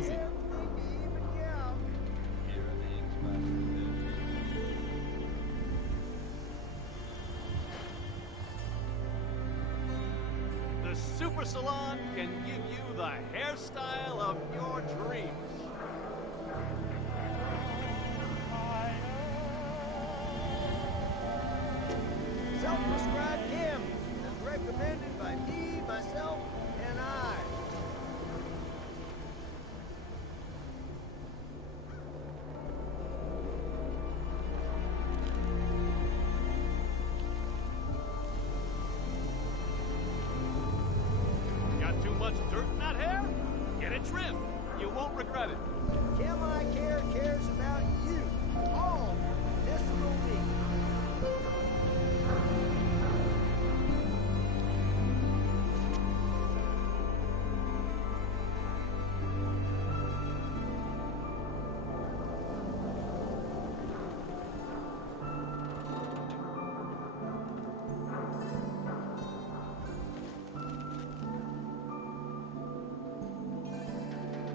busy. The Super Salon can give you the hairstyle of your dreams. Self-prescribed Kim, as recommended by me, myself, and I. Got too much dirt in that hair? Get it trimmed. You won't regret it. Kim I Care cares about you. All visceral needs.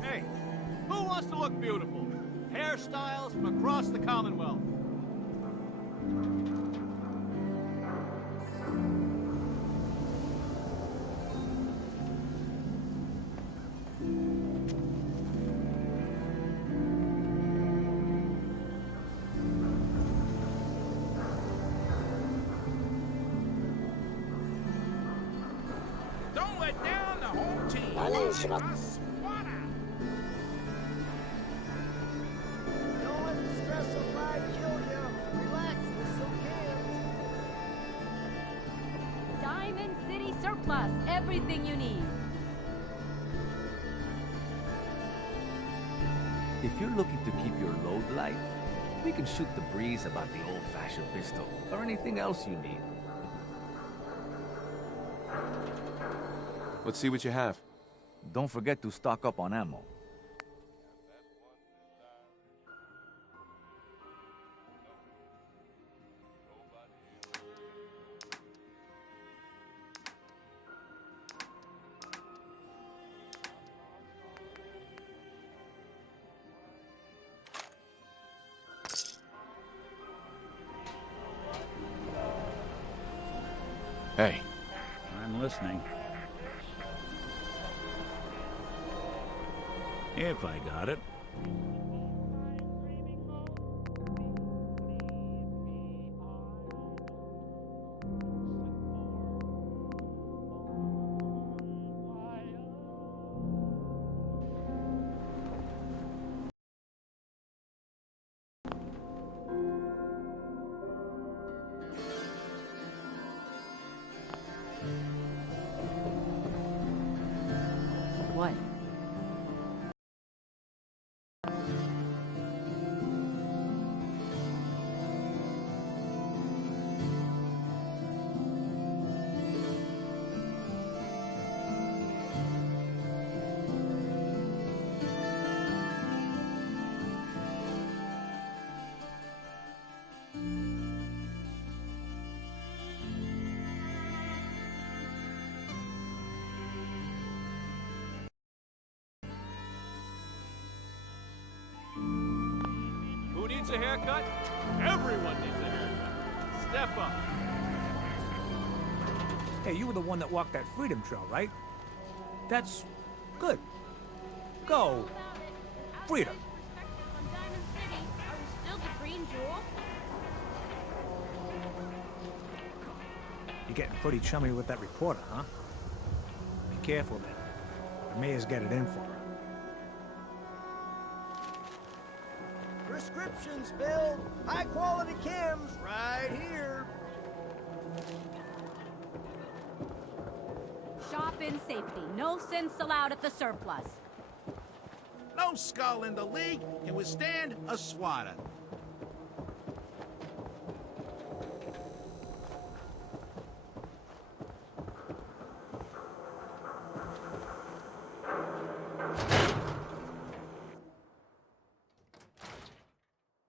Hey, who wants to look beautiful? Hairstyles from across the Commonwealth. Don't let down the home team. お願いします Don't let the stress of life kill you. Relax with some Kims. Diamond City Surplus, everything you need. If you're looking to keep your load light, we can shoot the breeze about the old-fashioned pistol, or anything else you need. Let's see what you have. Don't forget to stock up on ammo. Hey, I'm listening. If I got it. What? Who needs a haircut? Everyone needs a haircut. Step up. Hey, you were the one that walked that freedom trail, right? That's good. Go. Freedom. On Diamond City, are we still the green jewel? You're getting pretty chummy with that reporter, huh? Be careful then. The mayor's got it in for her. Prescriptions filled. High quality Kims right here. Shop in safety. No sense allowed at the surplus. No skull in the league can withstand a swatter.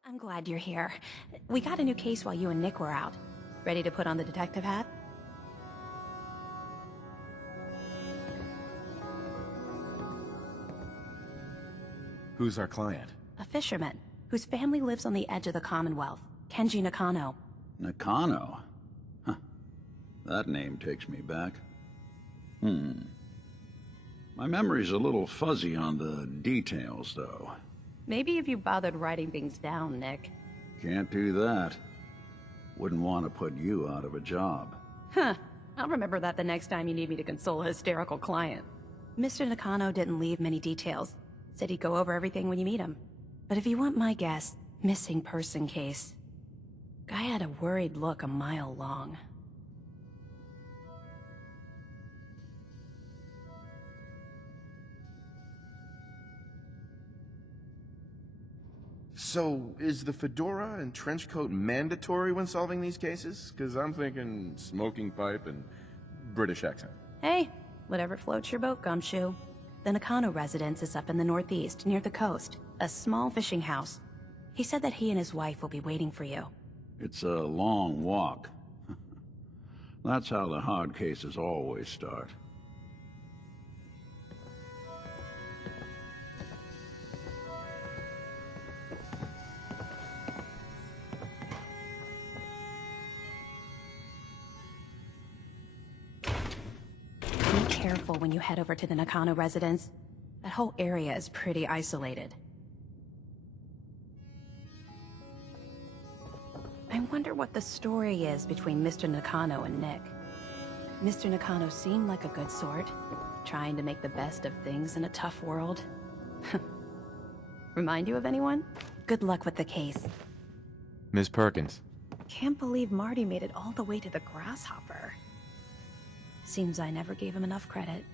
I'm glad you're here. We got a new case while you and Nick were out. Ready to put on the detective hat? Who's our client? A fisherman whose family lives on the edge of the Commonwealth, Kenji Nakano. Nakano? Huh. That name takes me back. My memory's a little fuzzy on the details, though. Maybe if you bothered writing things down, Nick. Can't do that. Wouldn't want to put you out of a job. Huh. I'll remember that the next time you need me to console a hysterical client. Mr. Nakano didn't leave many details. Said he'd go over everything when you meet him. But if you want my guess, missing person case. Guy had a worried look a mile long. So, is the fedora and trench coat mandatory when solving these cases? Because I'm thinking smoking pipe and British accent. Hey, whatever floats your boat, Gumshoe. The Nakano residence is up in the northeast, near the coast. A small fishing house. He said that he and his wife will be waiting for you. It's a long walk. That's how the hard cases always start. Be careful when you head over to the Nakano residence. That whole area is pretty isolated. I wonder what the story is between Mr. Nakano and Nick. Mr. Nakano seemed like a good sort, trying to make the best of things in a tough world. Remind you of anyone? Good luck with the case. Miss Perkins. Can't believe Marty made it all the way to the Grasshopper. Seems I never gave him enough credit.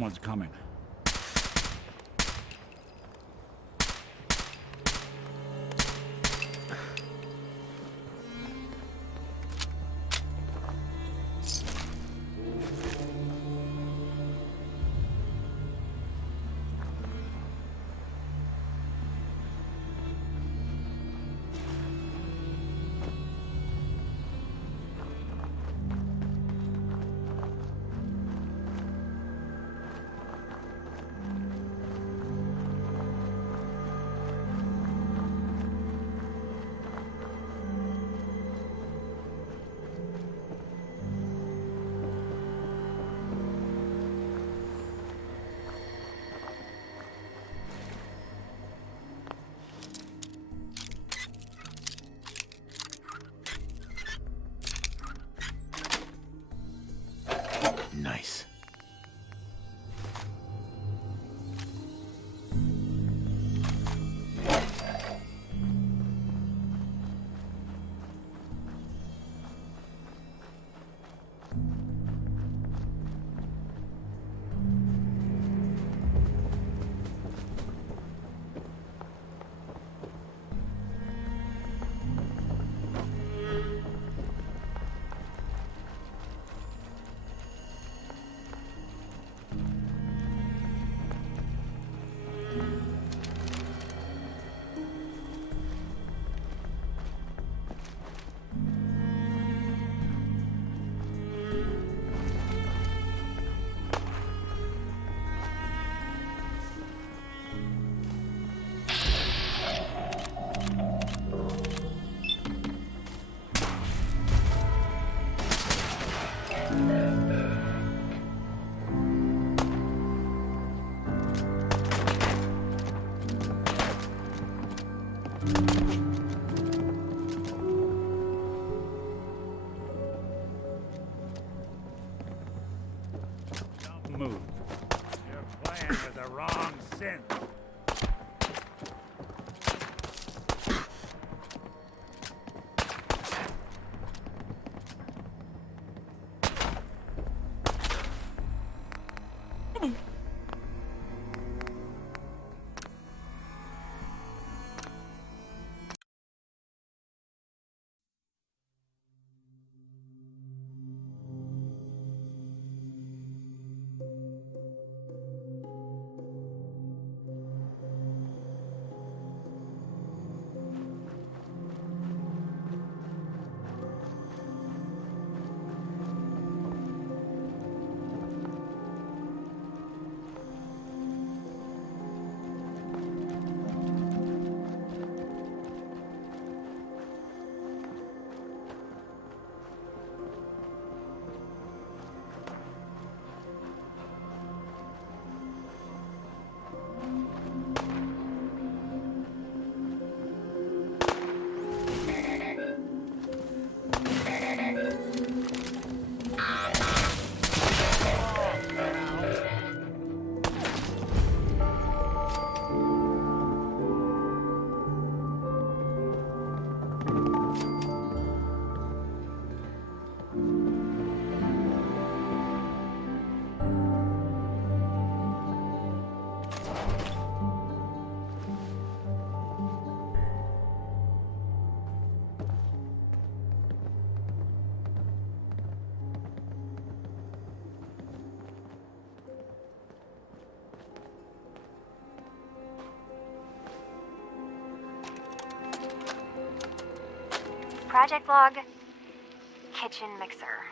someone's coming. Nice. Don't move. You're playing with the wrong synth. Project log. Kitchen mixer.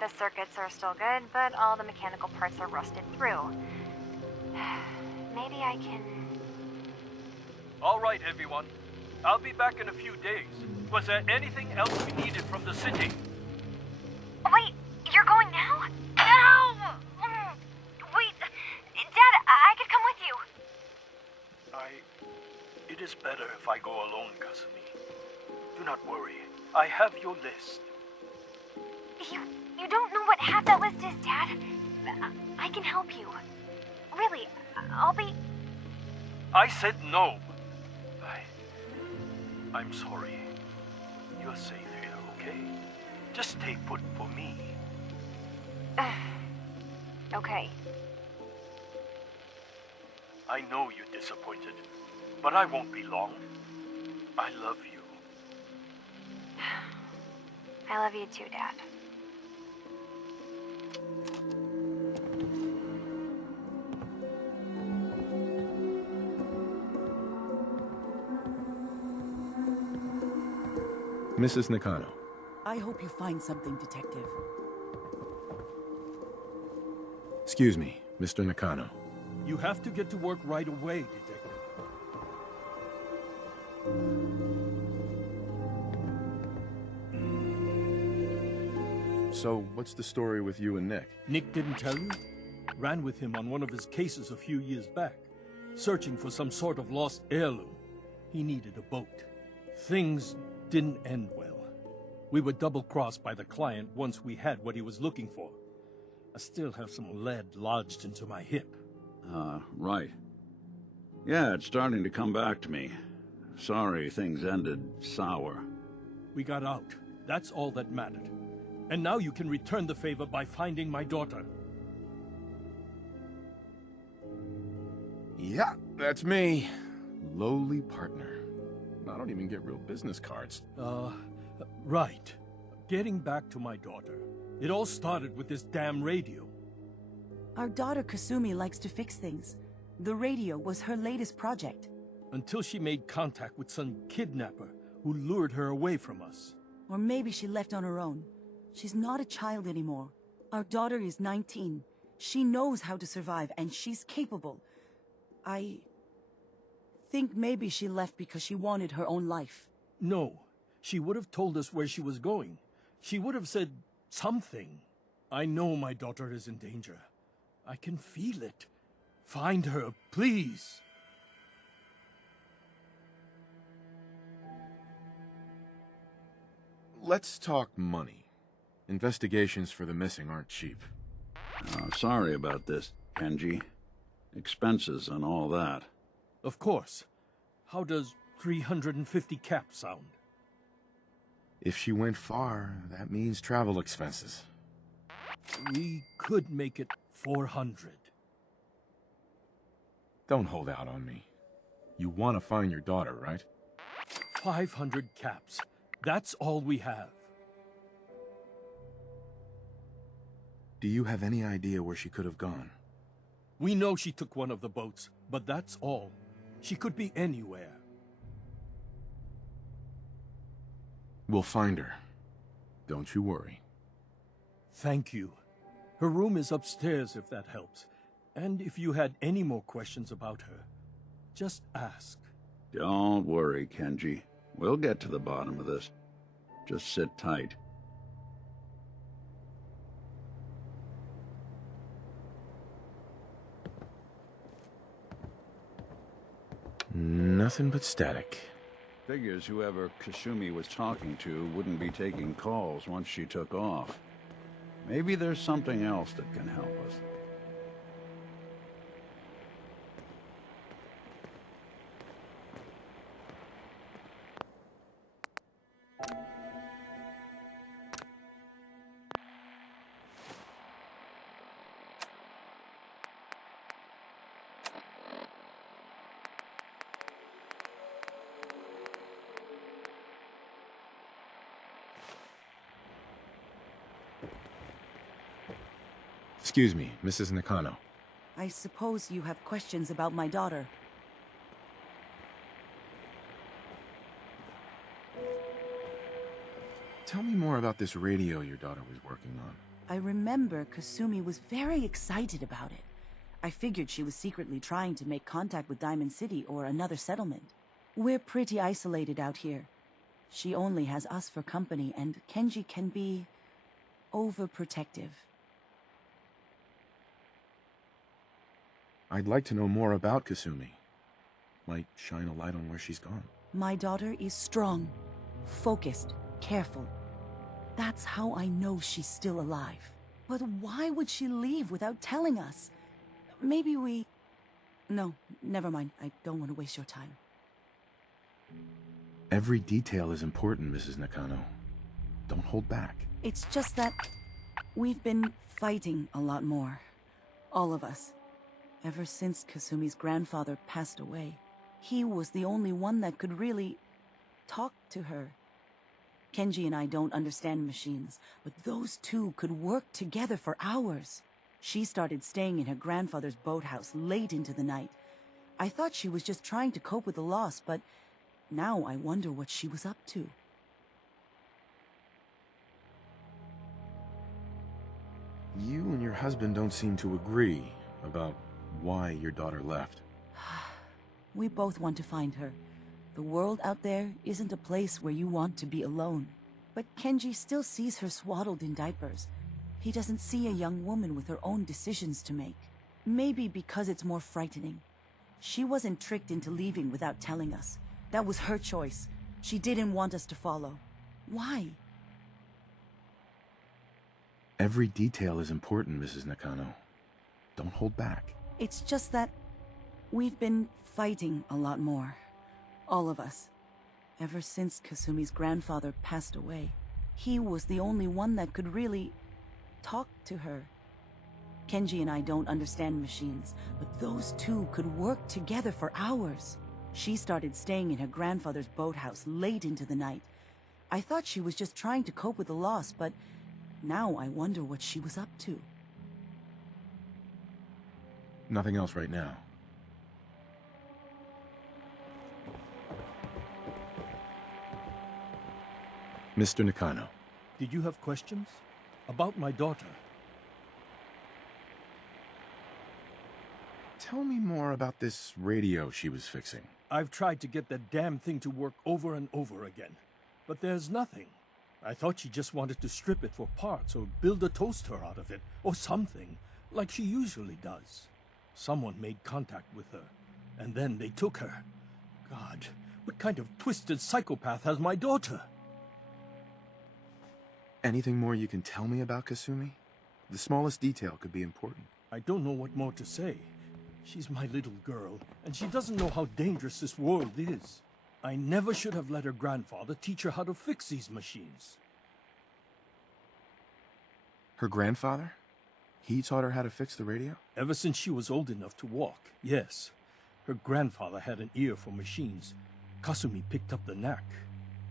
The circuits are still good, but all the mechanical parts are rusted through. Maybe I can... All right, everyone. I'll be back in a few days. Was there anything else we needed from the city? Wait, you're going now? No! Wait, Dad, I could come with you. It is better if I go alone, Kasumi. Do not worry. I have your list. You don't know what half that list is, Dad. I can help you. Really, I'll be... I said no. I'm sorry. You're safe here, okay? Just stay put for me. Okay. I know you're disappointed, but I won't be long. I love you. I love you too, Dad. Mrs. Nakano. I hope you find something, Detective. Excuse me, Mr. Nakano. You have to get to work right away, Detective. So, what's the story with you and Nick? Nick didn't tell you? Ran with him on one of his cases a few years back, searching for some sort of lost heirloom. He needed a boat. Things didn't end well. We were double-crossed by the client once we had what he was looking for. I still have some lead lodged into my hip. Right. Yeah, it's starting to come back to me. Sorry things ended sour. We got out. That's all that mattered. And now you can return the favor by finding my daughter. Yeah, that's me. Lowly partner. I don't even get real business cards. Right. Getting back to my daughter. It all started with this damn radio. Our daughter Kasumi likes to fix things. The radio was her latest project. Until she made contact with some kidnapper who lured her away from us. Or maybe she left on her own. She's not a child anymore. Our daughter is 19. She knows how to survive, and she's capable. I think maybe she left because she wanted her own life. No. She would have told us where she was going. She would have said something. I know my daughter is in danger. I can feel it. Find her, please. Let's talk money. Investigations for the missing aren't cheap. Sorry about this, Kenji. Expenses and all that. Of course. How does 350 caps sound? If she went far, that means travel expenses. We could make it 400. Don't hold out on me. You want to find your daughter, right? 500 caps. That's all we have. Do you have any idea where she could have gone? We know she took one of the boats, but that's all. She could be anywhere. We'll find her. Don't you worry. Thank you. Her room is upstairs if that helps. And if you had any more questions about her, just ask. Don't worry, Kenji. We'll get to the bottom of this. Just sit tight. Nothing but static. Figures whoever Kasumi was talking to wouldn't be taking calls once she took off. Maybe there's something else that can help us. Excuse me, Mrs. Nakano. I suppose you have questions about my daughter. Tell me more about this radio your daughter was working on. I remember Kasumi was very excited about it. I figured she was secretly trying to make contact with Diamond City or another settlement. We're pretty isolated out here. She only has us for company, and Kenji can be overprotective. I'd like to know more about Kasumi. Might shine a light on where she's gone. My daughter is strong, focused, careful. That's how I know she's still alive. But why would she leave without telling us? Maybe we... No, never mind. I don't want to waste your time. Every detail is important, Mrs. Nakano. Don't hold back. It's just that we've been fighting a lot more. All of us. Ever since Kasumi's grandfather passed away, he was the only one that could really talk to her. Kenji and I don't understand machines, but those two could work together for hours. She started staying in her grandfather's boathouse late into the night. I thought she was just trying to cope with the loss, but now I wonder what she was up to. You and your husband don't seem to agree about why your daughter left. We both want to find her. The world out there isn't a place where you want to be alone. But Kenji still sees her swaddled in diapers. He doesn't see a young woman with her own decisions to make. Maybe because it's more frightening. She wasn't tricked into leaving without telling us. That was her choice. She didn't want us to follow. Why? Every detail is important, Mrs. Nakano. Don't hold back. It's just that we've been fighting a lot more. All of us. Ever since Kasumi's grandfather passed away, he was the only one that could really talk to her. Kenji and I don't understand machines, but those two could work together for hours. She started staying in her grandfather's boathouse late into the night. I thought she was just trying to cope with the loss, but now I wonder what she was up to. Nothing else right now. Mr. Nakano. Did you have questions? About my daughter? Tell me more about this radio she was fixing. I've tried to get that damn thing to work over and over again, but there's nothing. I thought she just wanted to strip it for parts or build a toaster out of it, or something, like she usually does. Someone made contact with her, and then they took her. God, what kind of twisted psychopath has my daughter? Anything more you can tell me about Kasumi? The smallest detail could be important. I don't know what more to say. She's my little girl, and she doesn't know how dangerous this world is. I never should have let her grandfather teach her how to fix these machines. Her grandfather? He taught her how to fix the radio? Ever since she was old enough to walk, yes. Her grandfather had an ear for machines. Kasumi picked up the knack.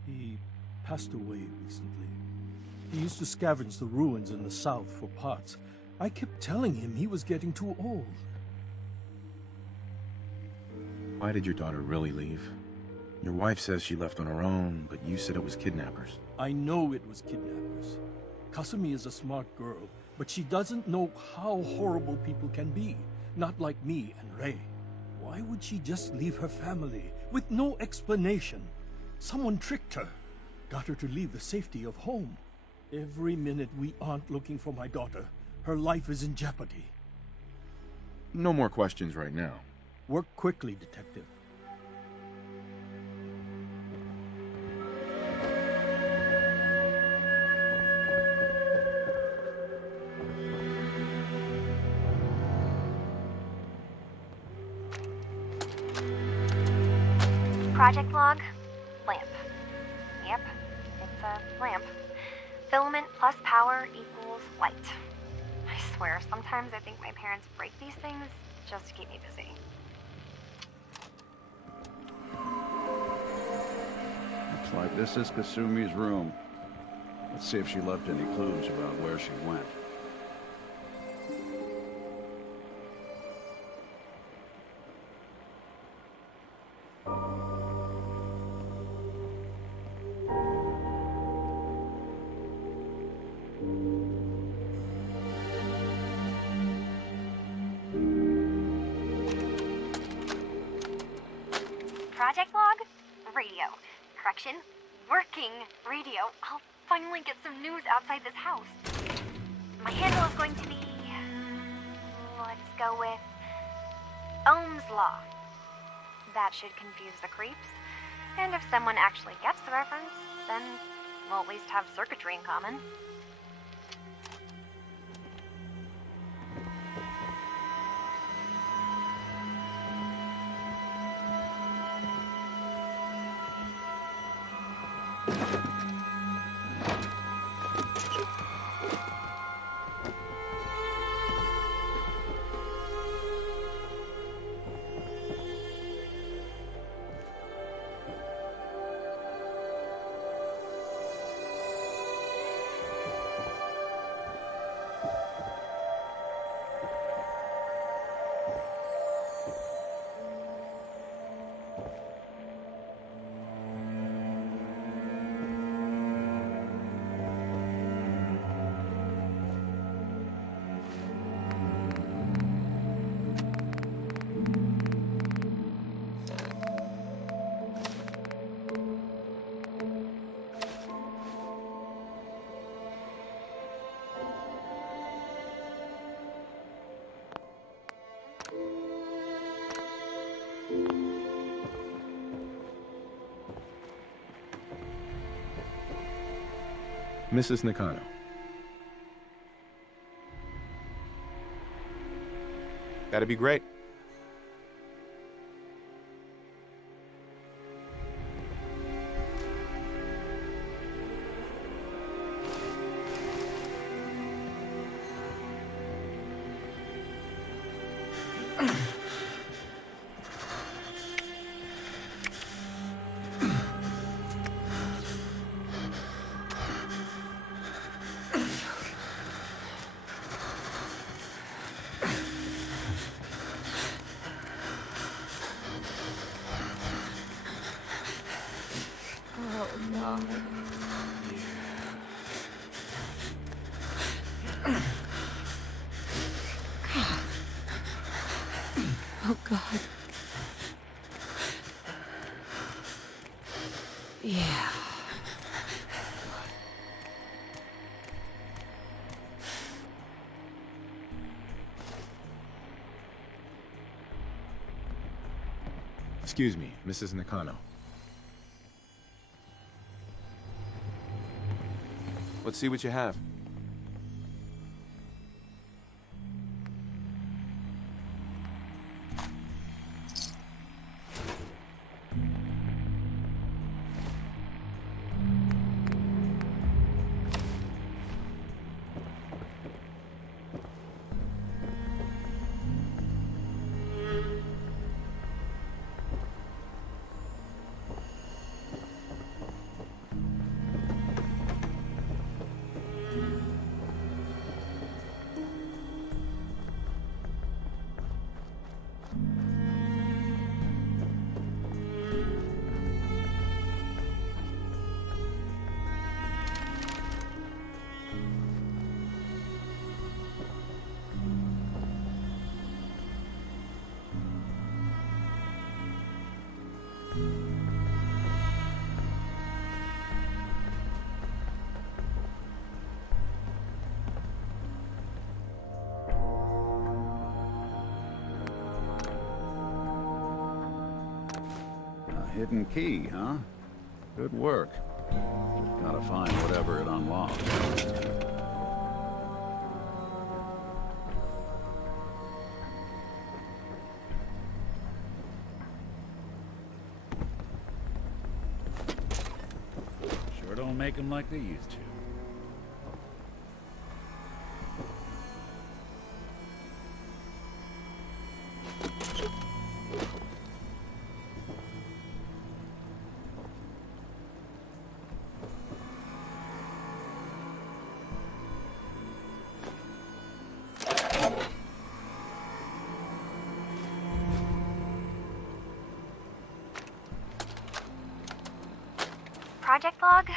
He passed away recently. He used to scavenge the ruins in the south for parts. I kept telling him he was getting too old. Why did your daughter really leave? Your wife says she left on her own, but you said it was kidnappers. I know it was kidnappers. Kasumi is a smart girl, but she doesn't know how horrible people can be. Not like me and Rei. Why would she just leave her family with no explanation? Someone tricked her. Got her to leave the safety of home. Every minute we aren't looking for my daughter, her life is in jeopardy. No more questions right now. Work quickly, Detective. Project log, lamp. Yep, it's a lamp. Filament plus power equals light. I swear, sometimes I think my parents break these things just to keep me busy. Looks like this is Kasumi's room. Let's see if she left any clues about where she went. Project log, radio. Correction, working radio. I'll finally get some news outside this house. My handle is going to be... let's go with... Ohm's Law. That should confuse the creeps. And if someone actually gets the reference, then we'll at least have circuitry in common. Mrs. Nakano. That'd be great. Oh, God. Oh, God. Yeah. Excuse me, Mrs. Nakano. Let's see what you have. Hidden key, huh? Good work. Gotta find whatever it unlocks. Sure don't make them like they used to. Project log?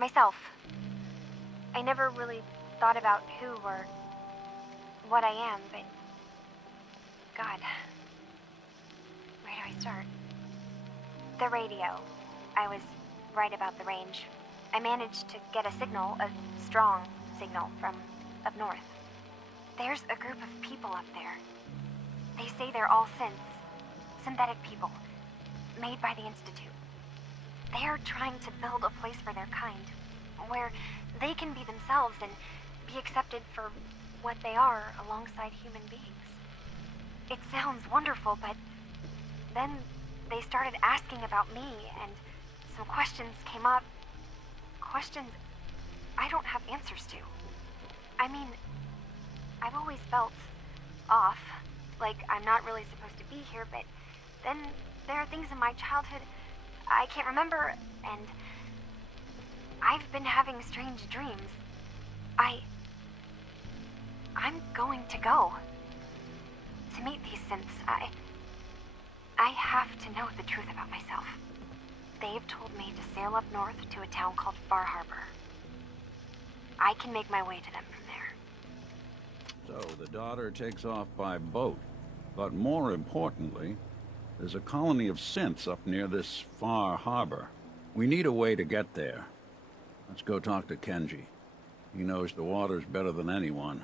Myself. I never really thought about who or what I am, but God, where do I start? The radio. I was right about the range. I managed to get a signal, a strong signal from up north. There's a group of people up there. They say they're all synthetic people, made by the Institute. They're trying to build a place for their kind, where they can be themselves and be accepted for what they are alongside human beings. It sounds wonderful, but then they started asking about me, and some questions came up. Questions I don't have answers to. I mean, I've always felt off, like I'm not really supposed to be here, but then there are things in my childhood I can't remember, and I've been having strange dreams. I'm going to go to meet these synths. I have to know the truth about myself. They've told me to sail up north to a town called Far Harbor. I can make my way to them from there. So the daughter takes off by boat. But more importantly, there's a colony of synths up near this Far Harbor. We need a way to get there. Let's go talk to Kenji. He knows the waters better than anyone.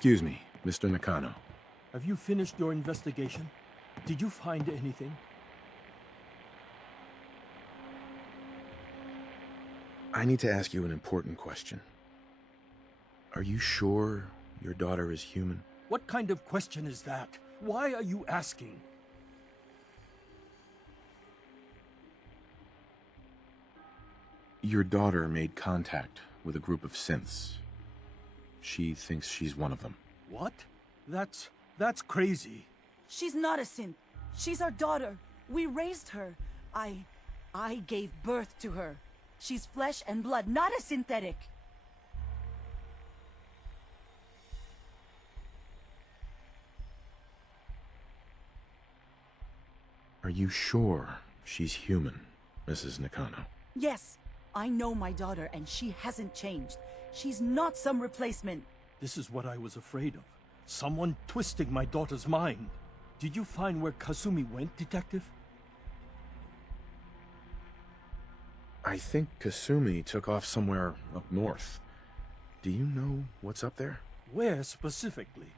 Excuse me, Mr. Nakano. Have you finished your investigation? Did you find anything? I need to ask you an important question. Are you sure your daughter is human? What kind of question is that? Why are you asking? Your daughter made contact with a group of synths. She thinks she's one of them. What? That's crazy. She's not a synth. She's our daughter. We raised her. I gave birth to her. She's flesh and blood, not a synthetic. Are you sure she's human, Mrs. Nakano? Yes, I know my daughter, and she hasn't changed. She's not some replacement. This is what I was afraid of. Someone twisting my daughter's mind. Did you find where Kasumi went, Detective? I think Kasumi took off somewhere up north. Do you know what's up there? Where specifically?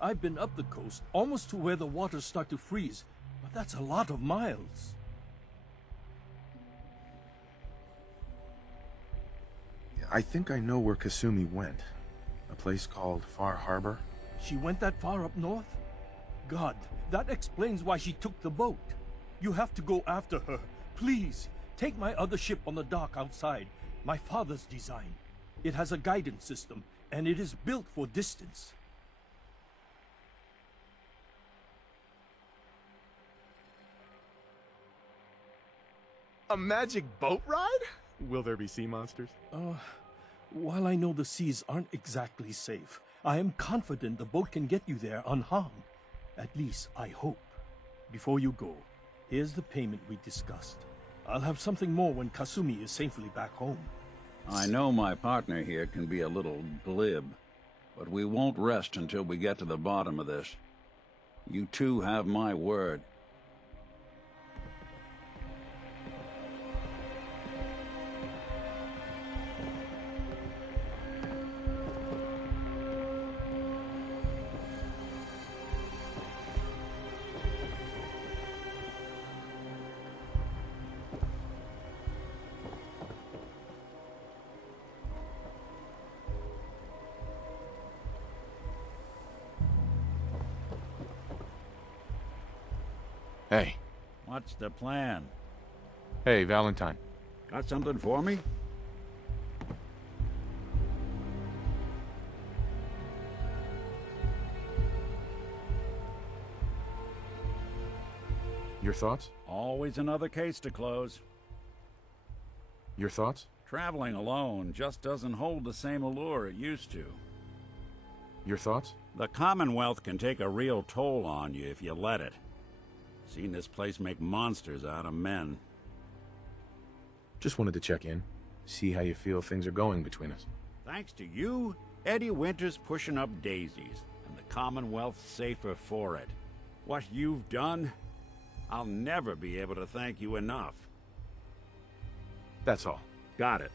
I've been up the coast, almost to where the waters start to freeze, but that's a lot of miles. I think I know where Kasumi went. A place called Far Harbor. She went that far up north? God, that explains why she took the boat. You have to go after her. Please, take my other ship on the dock outside. My father's design. It has a guidance system, and it is built for distance. A magic boat ride? Will there be sea monsters? While I know the seas aren't exactly safe, I am confident the boat can get you there unharmed. At least, I hope. Before you go, here's the payment we discussed. I'll have something more when Kasumi is safely back home. I know my partner here can be a little glib, but we won't rest until we get to the bottom of this. You two have my word. Hey. What's the plan? Hey, Valentine. Got something for me? Your thoughts? Always another case to close. Your thoughts? Traveling alone just doesn't hold the same allure it used to. Your thoughts? The Commonwealth can take a real toll on you if you let it. Seen this place make monsters out of men. Just wanted to check in. See how you feel things are going between us. Thanks to you, Eddie Winter's pushing up daisies, and the Commonwealth's safer for it. What you've done, I'll never be able to thank you enough. That's all. Got it.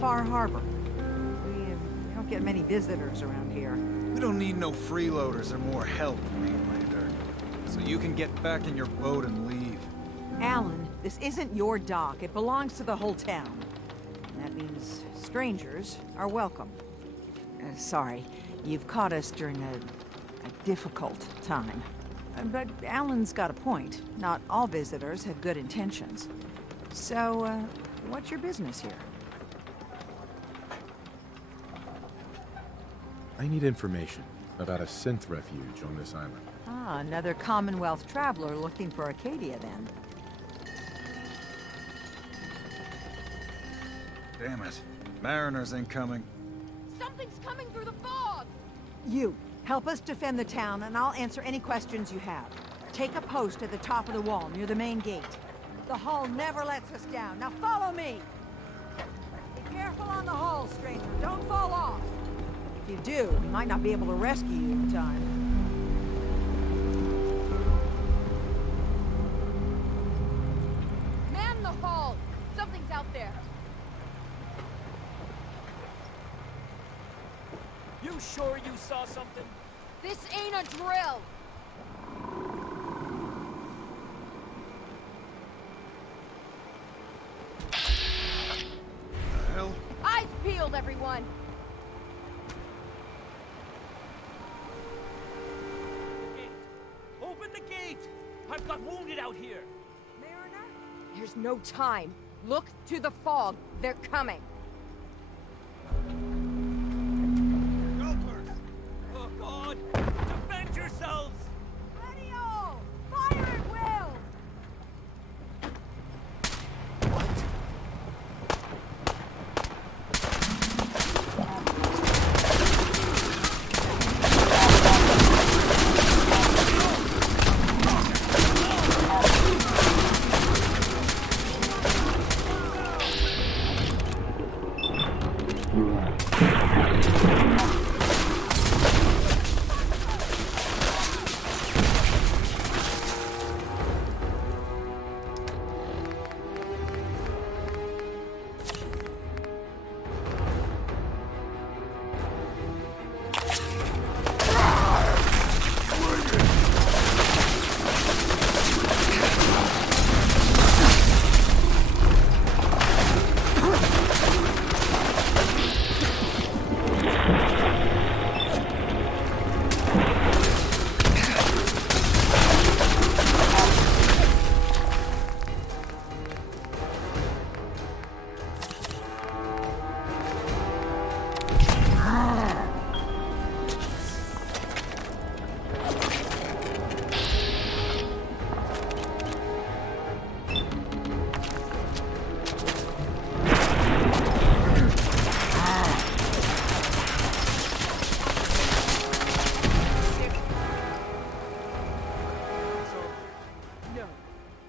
Far Harbor. We don't get many visitors around here. We don't need no freeloaders or more help, Mainlander. So you can get back in your boat and leave. Alan, this isn't your dock. It belongs to the whole town. And that means strangers are welcome. Sorry, you've caught us during a difficult time. But Alan's got a point. Not all visitors have good intentions. So, what's your business here? I need information about a synth refuge on this island. Ah, another Commonwealth traveler looking for Acadia, then. Damn it. Mariners incoming. Something's coming through the fog! You, help us defend the town, and I'll answer any questions you have. Take a post at the top of the wall, near the main gate. The hull never lets us down. Now follow me! Be careful on the hull, stranger. Don't fall off. If you do, we might not be able to rescue you in time. Man the hull! Something's out there. You sure you saw something? This ain't a drill! The hell? Eyes peeled, everyone! Open the gate! I've got wounded out here! Mariner? There's no time. Look to the fog. They're coming. Gophers! Oh, God! Defend yourselves! Ready all! Fire at will!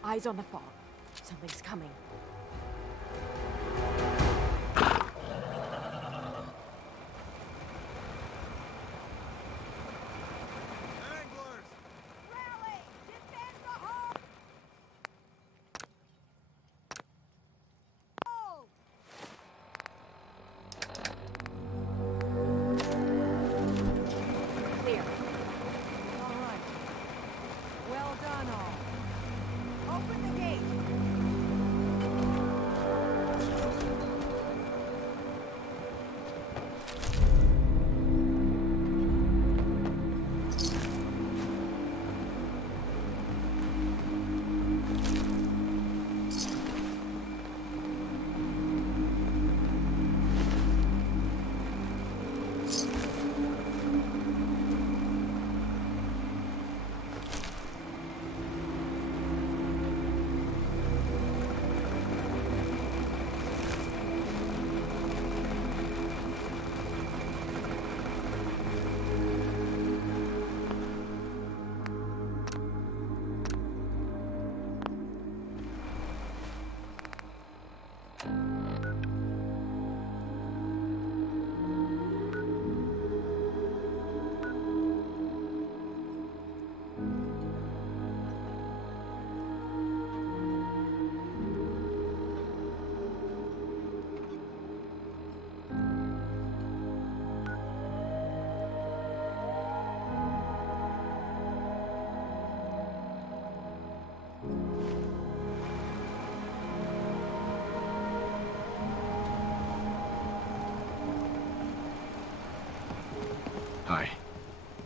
Eyes on the fog. Something's coming. Clear. All right. Well done, all. Open the gate.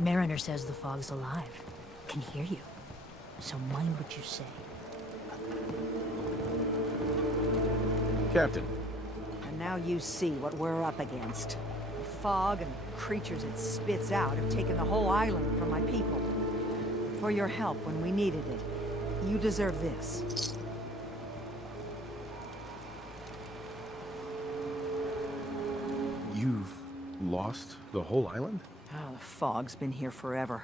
Mariner says the fog's alive. Can hear you. So mind what you say. Captain. And now you see what we're up against. The fog and creatures it spits out have taken the whole island from my people. For your help when we needed it, you deserve this. You've lost the whole island? Oh, the fog's been here forever.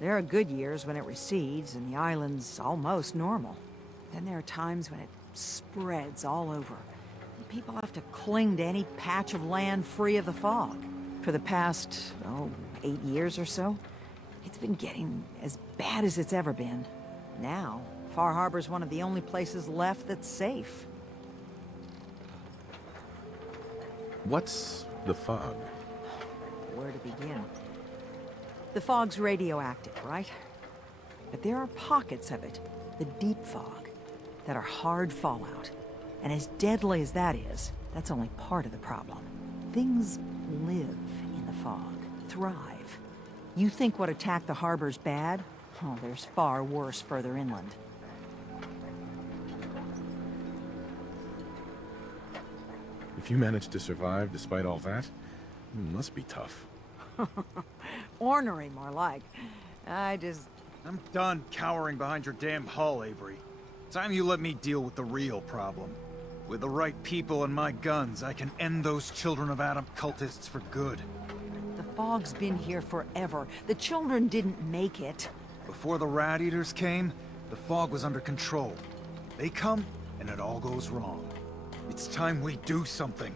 There are good years when it recedes and the island's almost normal. Then there are times when it spreads all over. And people have to cling to any patch of land free of the fog. For the past, 8 years or so, it's been getting as bad as it's ever been. Now, Far Harbor's one of the only places left that's safe. What's the fog? Where to begin? The fog's radioactive, right? But there are pockets of it, the deep fog, that are hard fallout. And as deadly as that is, that's only part of the problem. Things live in the fog, thrive. You think what attacked the harbor's bad? Oh, there's far worse further inland. If you managed to survive despite all that, it must be tough. Ornery, more like. I'm done cowering behind your damn hull, Avery. Time you let me deal with the real problem. With the right people and my guns, I can end those Children of Adam cultists for good. The fog's been here forever. The children didn't make it. Before the Rat Eaters came, the fog was under control. They come, and it all goes wrong. It's time we do something.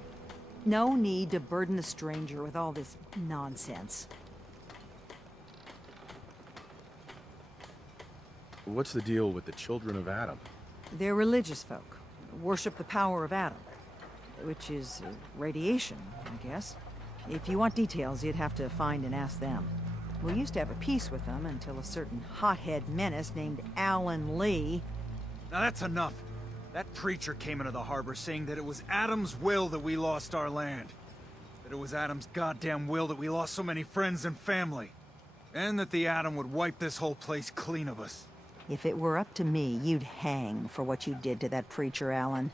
No need to burden the stranger with all this nonsense. What's the deal with the Children of Adam? They're religious folk. Worship the power of Adam. Which is radiation, I guess. If you want details, you'd have to find and ask them. We used to have a peace with them until a certain hothead menace named Alan Lee... Now that's enough. That preacher came into the harbor saying that it was Adam's will that we lost our land. That it was Adam's goddamn will that we lost so many friends and family. And that the Atom would wipe this whole place clean of us. If it were up to me, you'd hang for what you did to that preacher, Alan.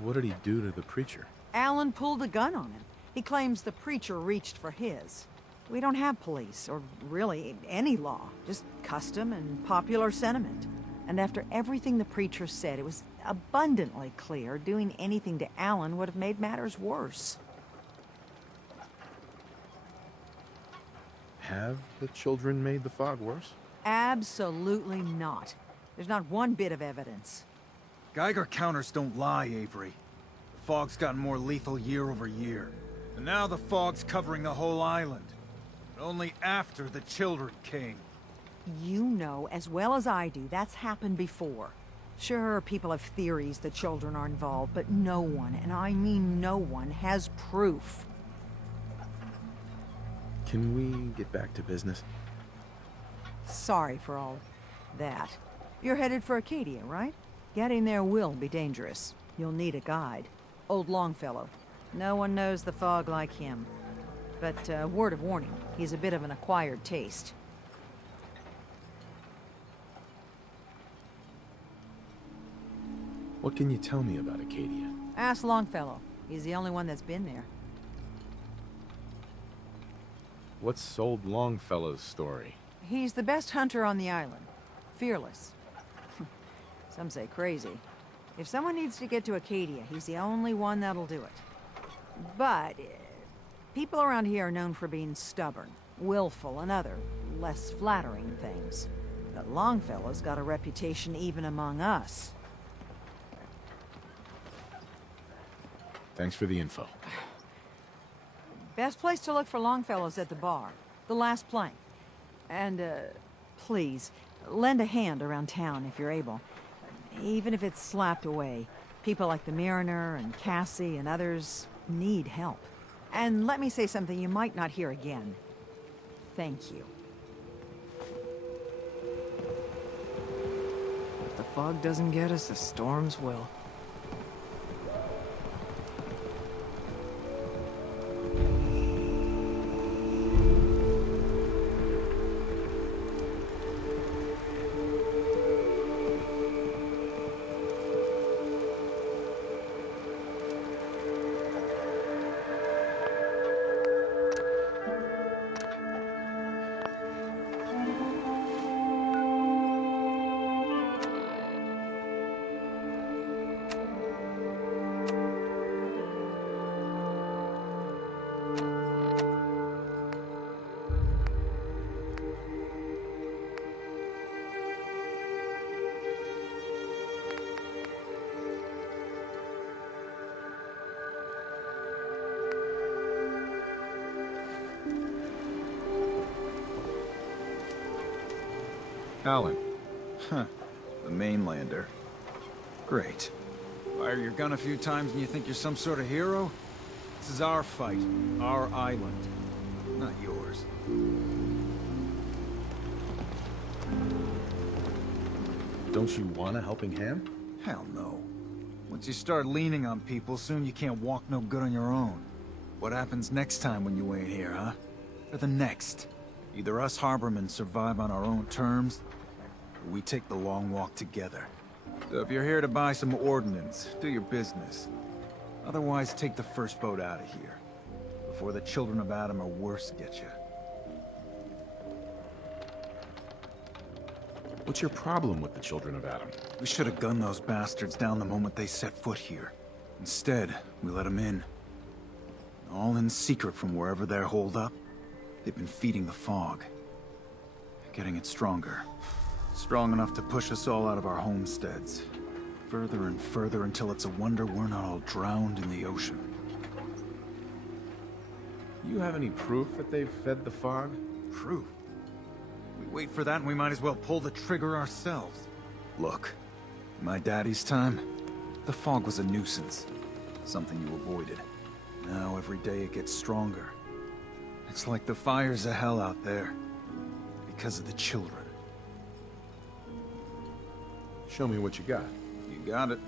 What did he do to the preacher? Alan pulled a gun on him. He claims the preacher reached for his. We don't have police, or really any law, just custom and popular sentiment. And after everything the preacher said, it was abundantly clear doing anything to Alan would have made matters worse. Have the children made the fog worse? Absolutely not. There's not one bit of evidence. Geiger counters don't lie, Avery. The fog's gotten more lethal year over year. And now the fog's covering the whole island. But only after the children came. You know as well as I do, that's happened before. Sure, people have theories that children are involved, but no one, and I mean no one, has proof. Can we get back to business? Sorry for all that. You're headed for Acadia, right? Getting there will be dangerous. You'll need a guide. Old Longfellow. No one knows the fog like him. But, word of warning, he's a bit of an acquired taste. What can you tell me about Acadia? Ask Longfellow. He's the only one that's been there. What's old Longfellow's story? He's the best hunter on the island. Fearless. Some say crazy. If someone needs to get to Acadia, he's the only one that'll do it. But people around here are known for being stubborn, willful, and other, less flattering things. But Longfellow's got a reputation even among us. Thanks for the info. Best place to look for Longfellow's at the bar. The last plank. And, please, lend a hand around town if you're able. Even if it's slapped away. People like the Mariner and Cassie and others need help. And let me say something you might not hear again. Thank you. If the fog doesn't get us, the storms will. Alan. Huh. The mainlander. Great. Fire your gun a few times and you think you're some sort of hero? This is our fight. Our island. Not yours. Don't you want a helping hand? Hell no. Once you start leaning on people, soon you can't walk no good on your own. What happens next time when you ain't here, huh? Or the next? Either us harbormen survive on our own terms, or we take the long walk together. So if you're here to buy some ordnance, do your business. Otherwise, take the first boat out of here, before the children of Adam or worse get you. What's your problem with the children of Adam? We should have gunned those bastards down the moment they set foot here. Instead, we let them in. All in secret from wherever they're holed up. They've been feeding the fog. Getting it stronger. Strong enough to push us all out of our homesteads. Further and further until it's a wonder we're not all drowned in the ocean. You have any proof that they've fed the fog? Proof? We wait for that and we might as well pull the trigger ourselves. Look, in my daddy's time, the fog was a nuisance. Something you avoided. Now every day it gets stronger. It's like the fires of hell out there. Because of the children. Show me what you got. You got it.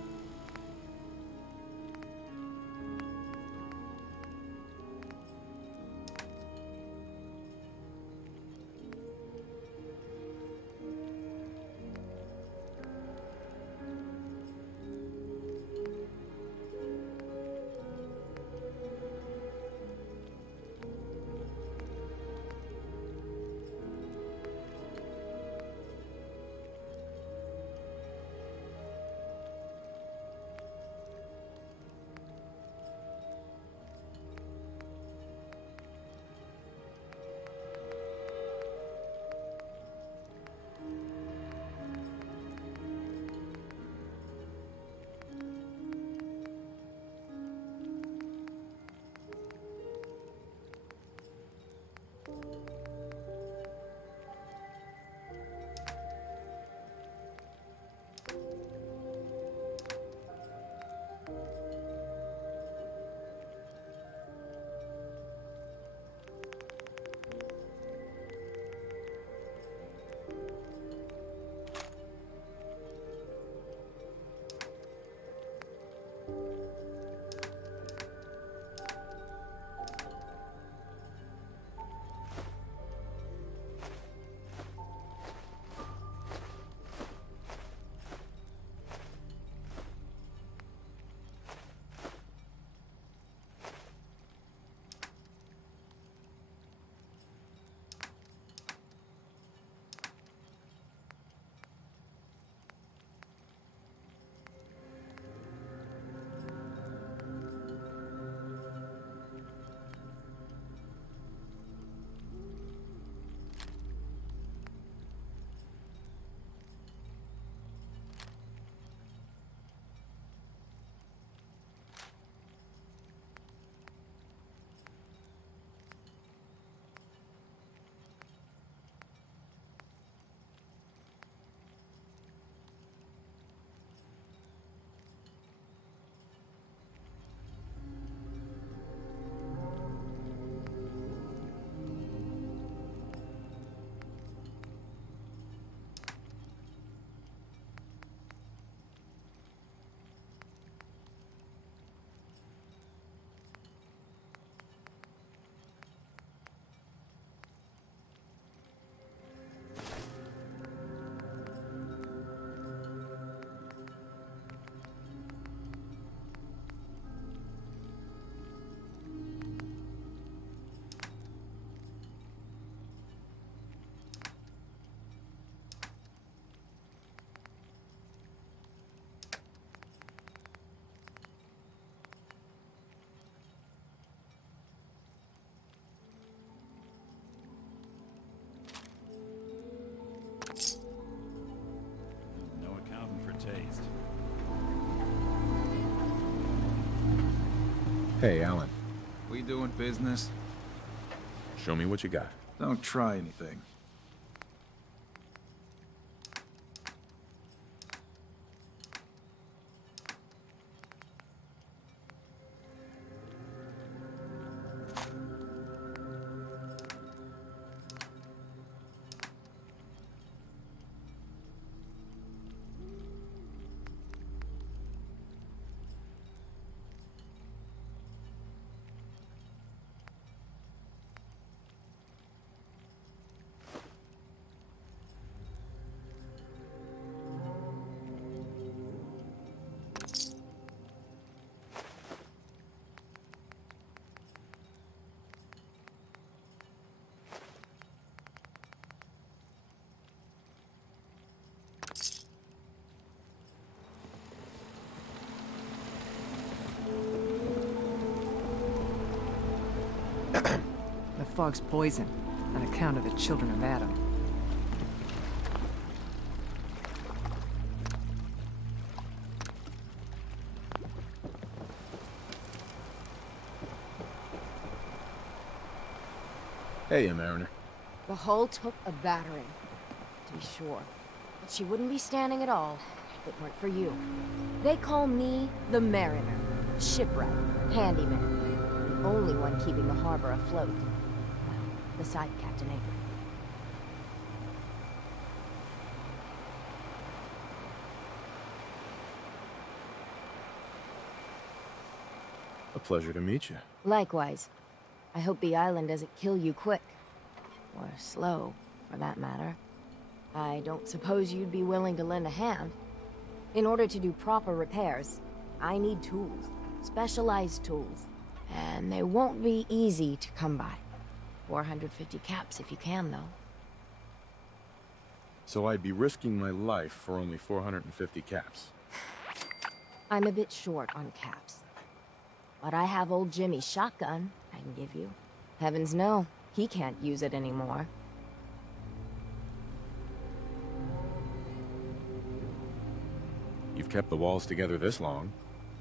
Hey, Alan. We doing business? Show me what you got. Don't try anything. fog's poison, on account of the children of Adam. Hey, Mariner. The hull took a battering, to be sure. But she wouldn't be standing at all if it weren't for you. They call me the Mariner, shipwright, handyman, the only one keeping the harbor afloat. Well, beside Captain Avery. A pleasure to meet you. Likewise. I hope the island doesn't kill you quick. Or slow, for that matter. I don't suppose you'd be willing to lend a hand. In order to do proper repairs, I need tools. Specialized tools. And they won't be easy to come by. 450 caps if you can, though. So I'd be risking my life for only 450 caps. I'm a bit short on caps. But I have old Jimmy's shotgun I can give you. Heavens no, he can't use it anymore. You've kept the walls together this long.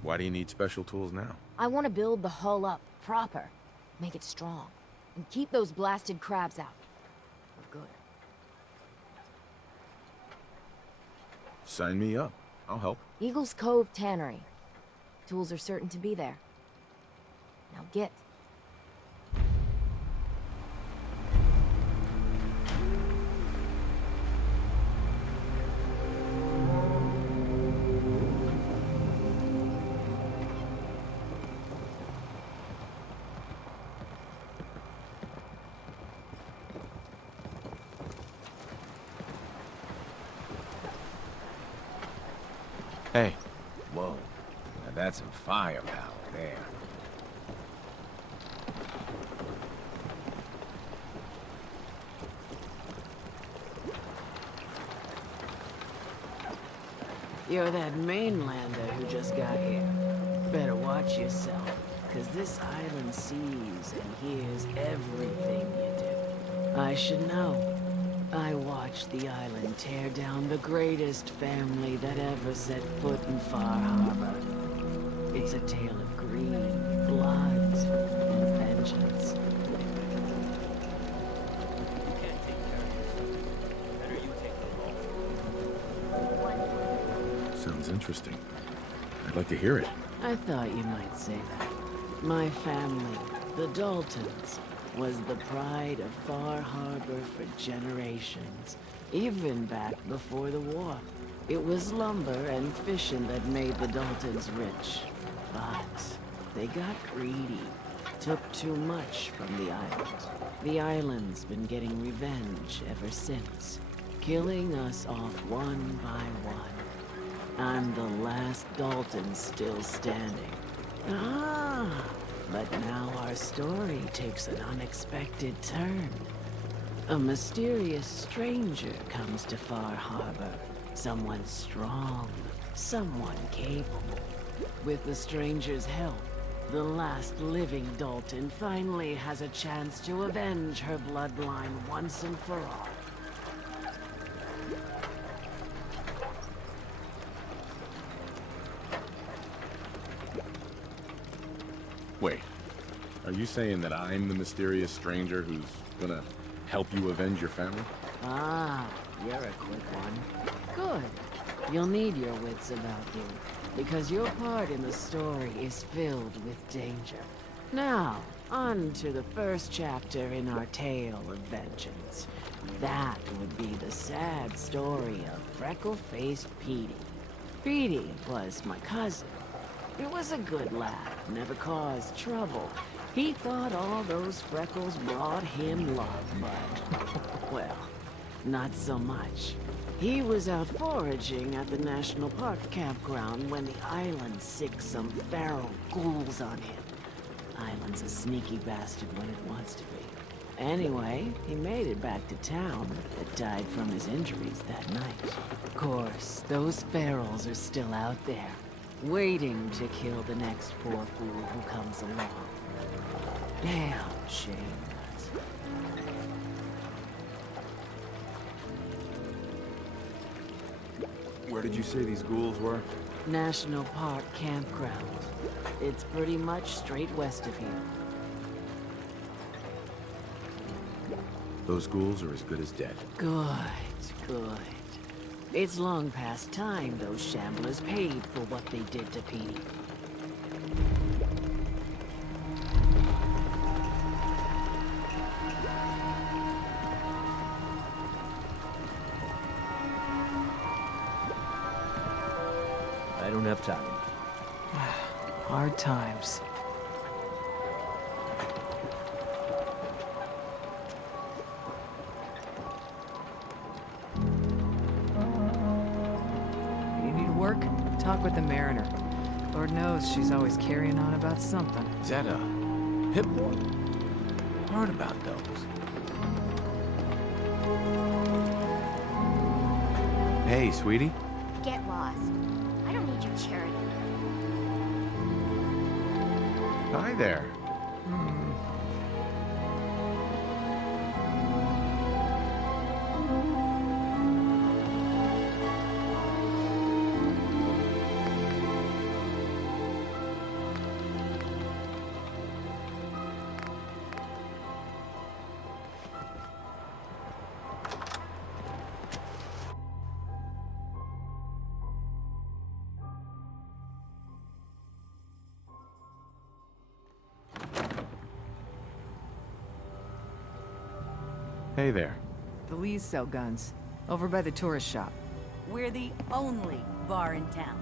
Why do you need special tools now? I want to build the hull up proper. Make it strong. And keep those blasted crabs out. For good. Sign me up. I'll help. Eagle's Cove Tannery. Tools are certain to be there. Now get. Hey. Whoa. Now that's some firepower there. You're that mainlander who just got here. Better watch yourself, because this island sees and hears everything you do. I should know. I watched the island tear down the greatest family that ever set foot in Far Harbor. It's a tale of greed, blood, and vengeance. Sounds interesting. I'd like to hear it. I thought you might say that. My family, the Daltons, was the pride of Far Harbor for generations, even back before the war. It was lumber and fishing that made the Daltons rich. But they got greedy, took too much from the island. The island's been getting revenge ever since, killing us off one by one. I'm the last Dalton still standing. Ah, but now our story takes an unexpected turn. A mysterious stranger comes to Far Harbor. Someone strong, someone capable. With the stranger's help, the last living Dalton finally has a chance to avenge her bloodline once and for all. Wait, are you saying that I'm the mysterious stranger who's gonna help you avenge your family? Ah, you're a quick one. Good. You'll need your wits about you, because your part in the story is filled with danger. Now, on to the first chapter in our tale of vengeance. That would be the sad story of freckle-faced Petey. Petey was my cousin. He was a good lad, never caused trouble. He thought all those freckles brought him luck, but, well, not so much. He was out foraging at the National Park campground when the island sicked some feral ghouls on him. Island's a sneaky bastard when it wants to be. Anyway, he made it back to town, but died from his injuries that night. Of course, those ferals are still out there, waiting to kill the next poor fool who comes along. Damn shame that. Where did you say these ghouls were? National Park Campground. It's pretty much straight west of here. Those ghouls are as good as dead. Good, good. It's long past time those shamblers paid for what they did to Petey. I don't have time. Hard times. You need work? Talk with the Mariner. Lord knows she's always carrying on about something. Is that a hip boy? Heard about those. Hey, sweetie. Get lost. I don't need your charity. Hi there. Hey there. The Lees sell guns. Over by the tourist shop. We're the only bar in town.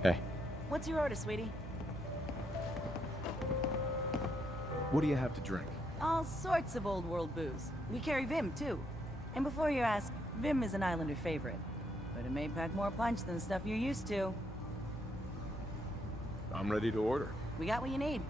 Hey. What's your order, sweetie? What do you have to drink? All sorts of old world booze. We carry Vim, too. And before you ask, Vim is an Islander favorite. But it may pack more punch than the stuff you're used to. I'm ready to order. We got what you need.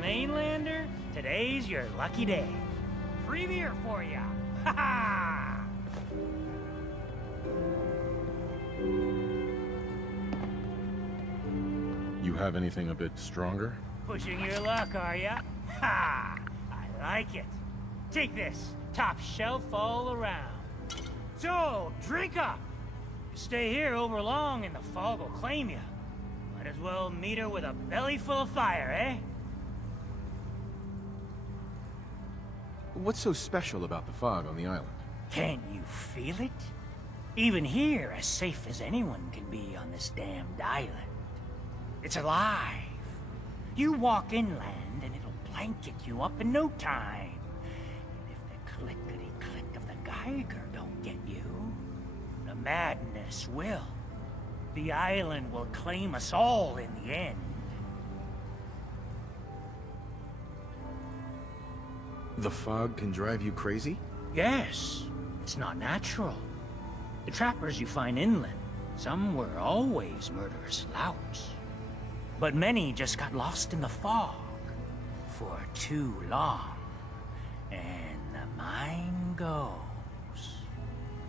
Mainlander, today's your lucky day. Free beer for ya. Ha ha! You have anything a bit stronger? Pushing your luck, are ya? Ha! I like it. Take this, top shelf all around. So, drink up. You stay here over long and the fog will claim you. Might as well meet her with a belly full of fire, eh? What's so special about the fog on the island? Can you feel it? Even here, as safe as anyone can be on this damned island. It's alive. You walk inland and it'll blanket you up in no time. And if the clickety-click of the Geiger don't get you, the madness will. The island will claim us all in the end. The fog can drive you crazy? Yes, it's not natural. The trappers you find inland, some were always murderous louts. But many just got lost in the fog for too long. And the mind goes.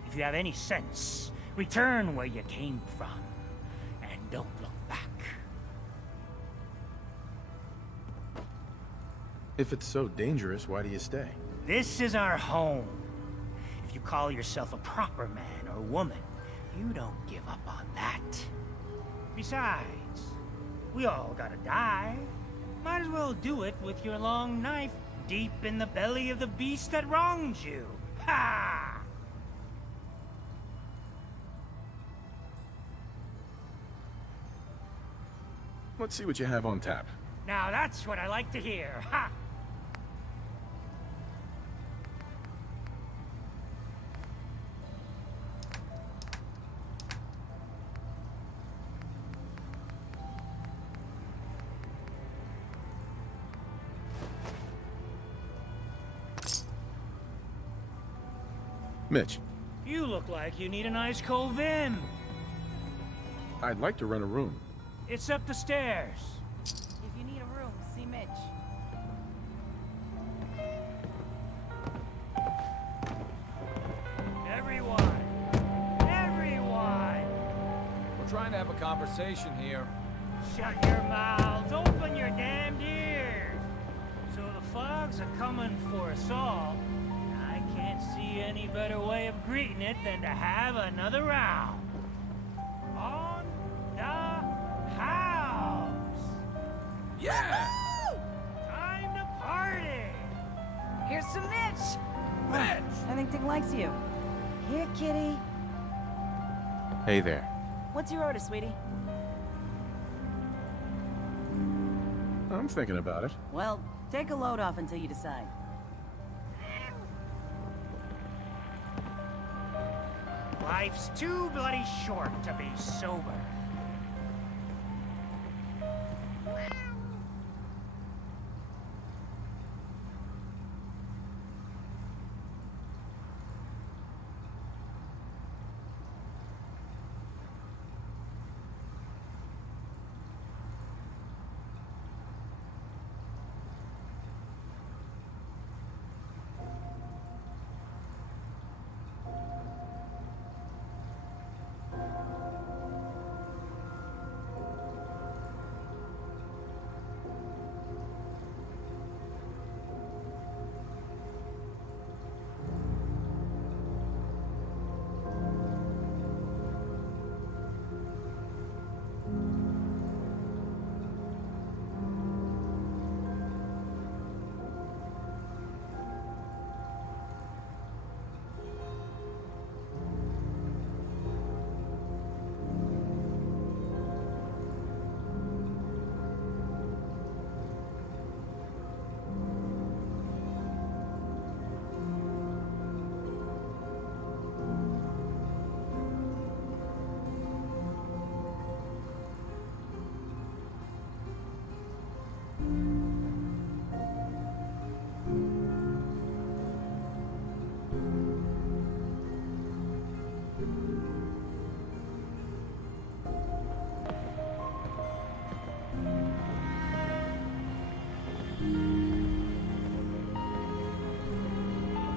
If you have any sense, return where you came from, and don't look back. If it's so dangerous, why do you stay? This is our home. If you call yourself a proper man or woman, you don't give up on that. Besides, we all gotta die. Might as well do it with your long knife deep in the belly of the beast that wrongs you. Ha! Let's see what you have on tap. Now that's what I like to hear. Ha! Mitch, You look like you need an ice cold Vim. I'd like to rent a room. It's up the stairs. If you need a room, see Mitch. Everyone! Everyone! We're trying to have a conversation here. Shut your mouths! Open your damned ears! So the fogs are coming for us all. I can't see any better way of greeting it than to have another round. On the house! Yeah! Time to party! Here's some Mitch! Mitch! I think Dick likes you. Here, kitty. Hey there. What's your order, sweetie? I'm thinking about it. Well, take a load off until you decide. Life's too bloody short to be sober.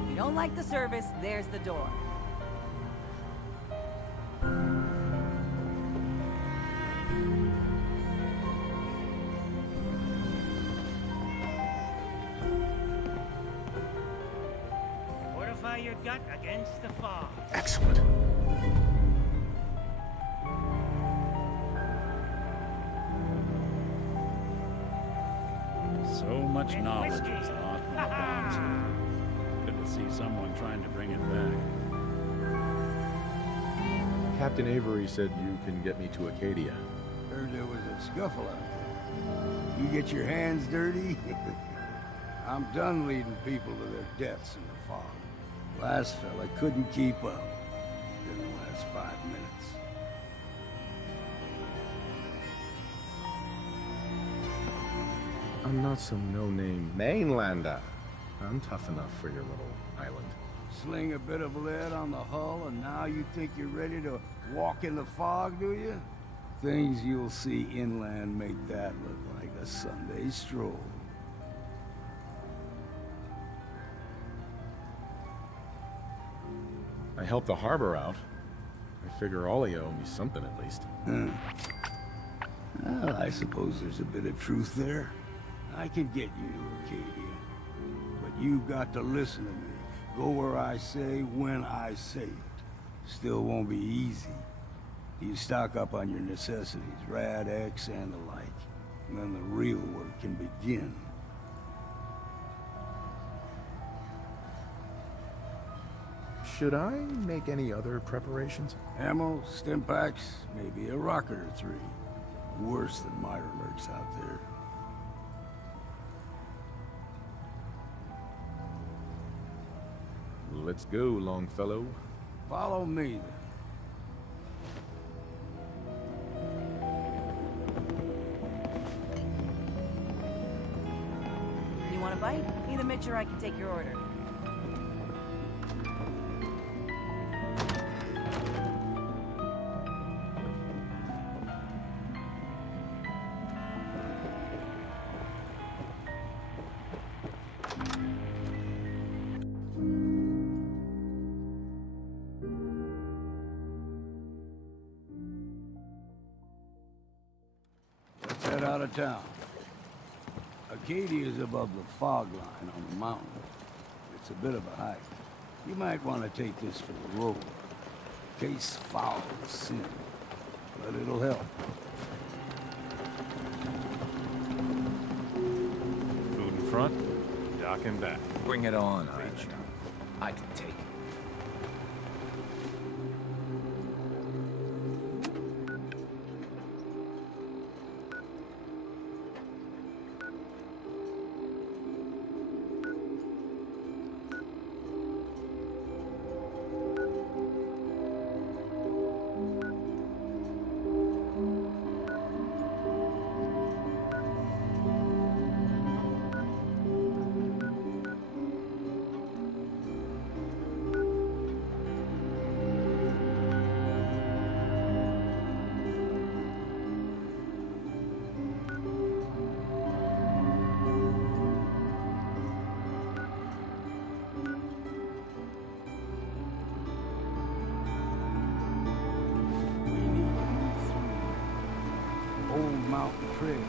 You don't like the service, there's the door. Fortify your gut against the fog. Excellent. So much knowledge is lost in the bombs here. Good to see someone trying to bring it back. Captain Avery said you can get me to Acadia. Heard there was a scuffle out there. You get your hands dirty? I'm done leading people to their deaths in the fog. Last fella couldn't keep up. Didn't last 5 minutes. I'm not some no-name mainlander. I'm tough enough for your little island. Sling a bit of lead on the hull, and now you think you're ready to walk in the fog, do you? Things you'll see inland make that look like a Sunday stroll. I helped the harbor out. I figure all of you owe me something at least. Well, I suppose there's a bit of truth there. I can get you to Acadia. But you've got to listen to me. Go where I say, when I say it. Still won't be easy. You stock up on your necessities, Rad X and the like. And then the real work can begin. Should I make any other preparations? Ammo, stim packs, maybe a rocket or 3. Worse than Myra lurks out there. Let's go, Longfellow. Follow me, then. You want a bite? Either Mitch or I can take your order. out of town. Acadia is above the fog line on the mountain. It's a bit of a hike. You might want to take this for the road. Case foul is sin, but it'll help. Food in front, dock in back. Bring it on, Rich. I can take it. Mountain Trail.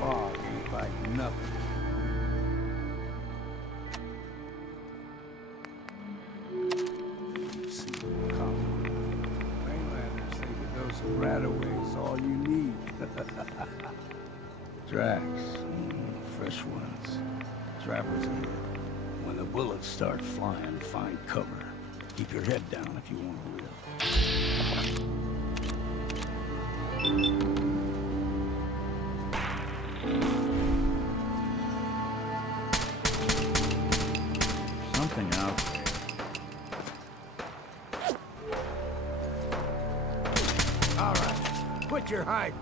Fog ain't like nothing. You've seen the common. Mainlanders think a dose of Radaway's all you need. Tracks, fresh ones. Trappers ahead. When the bullets start flying, find cover. Keep your head down if you want to live. Something out there. All right, quit your hiding.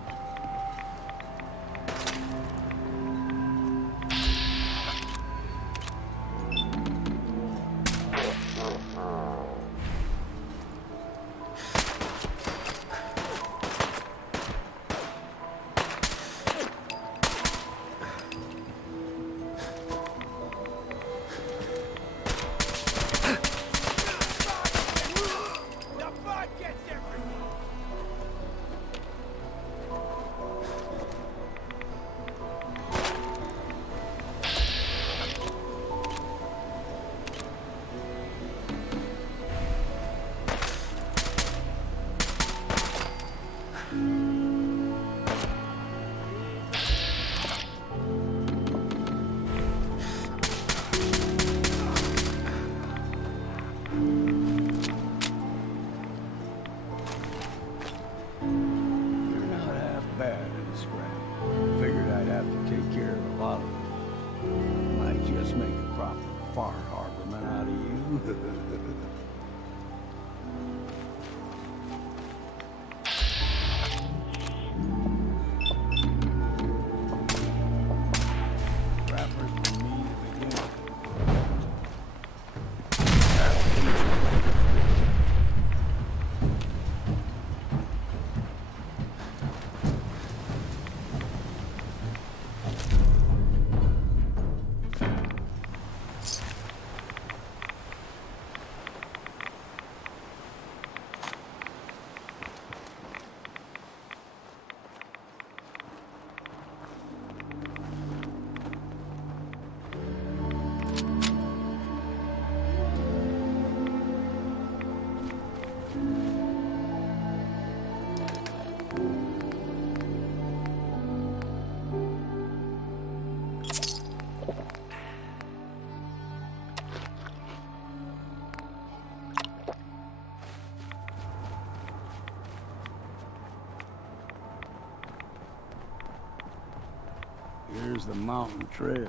Here's the mountain trail.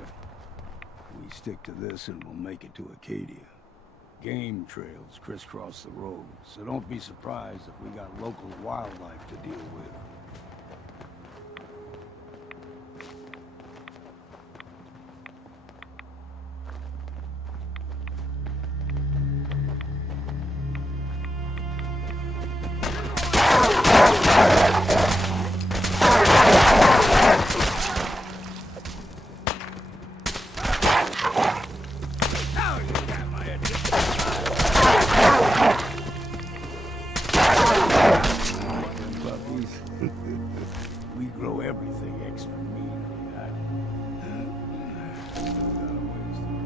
We stick to this and we'll make it to Acadia. Game trails crisscross the road, so don't be surprised if we got local wildlife to deal with. anything extra mean, Still got a ways to go.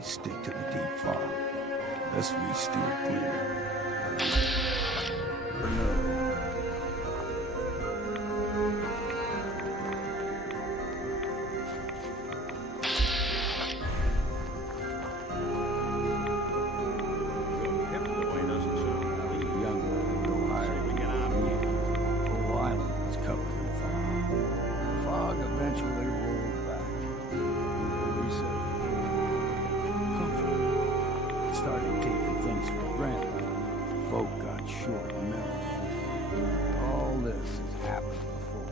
Stick to the deep fog. Unless we steer clear. Or no. Young man, no higher than me. Whole island was covered in fog. The fog eventually rolled back. We said, started taking things for granted. Folk got short memory. All this has happened before.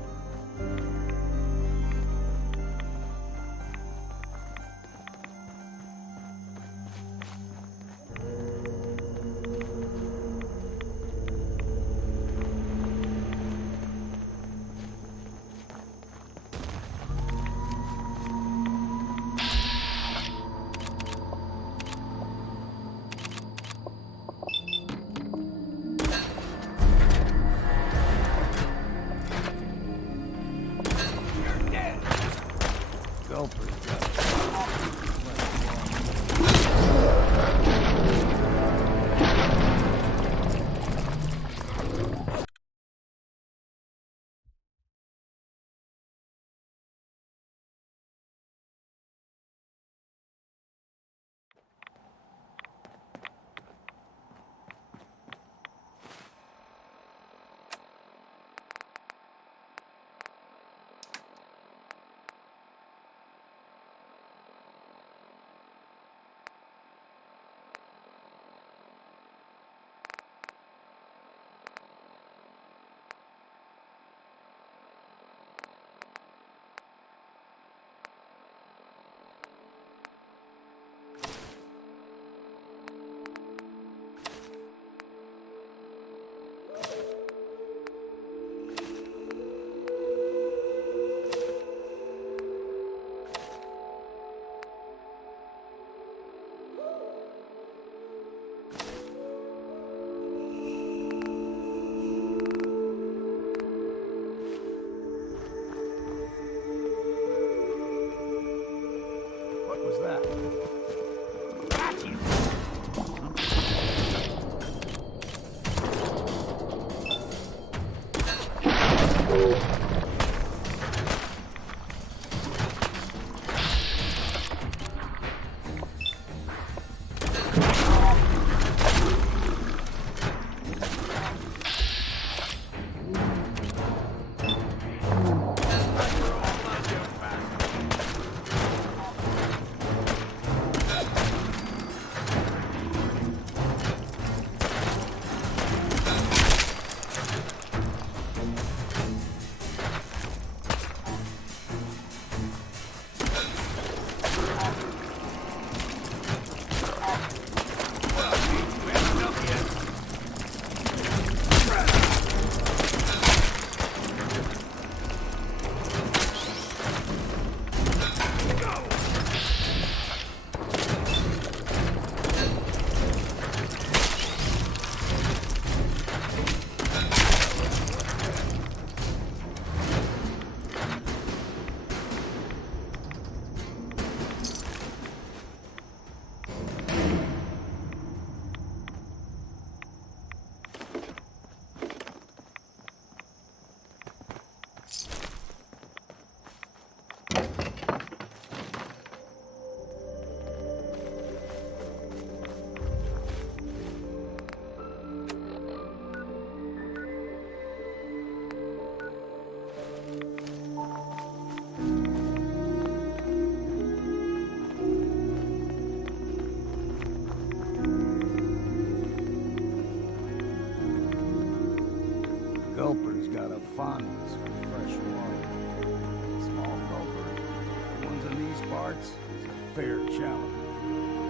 carrots is a fair challenge.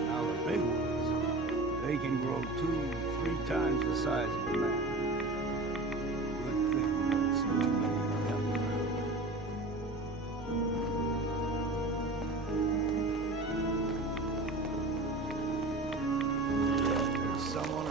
Now the big ones, they can grow 2-3 times the size of a man. Good thing we don't see too many of them around. There's someone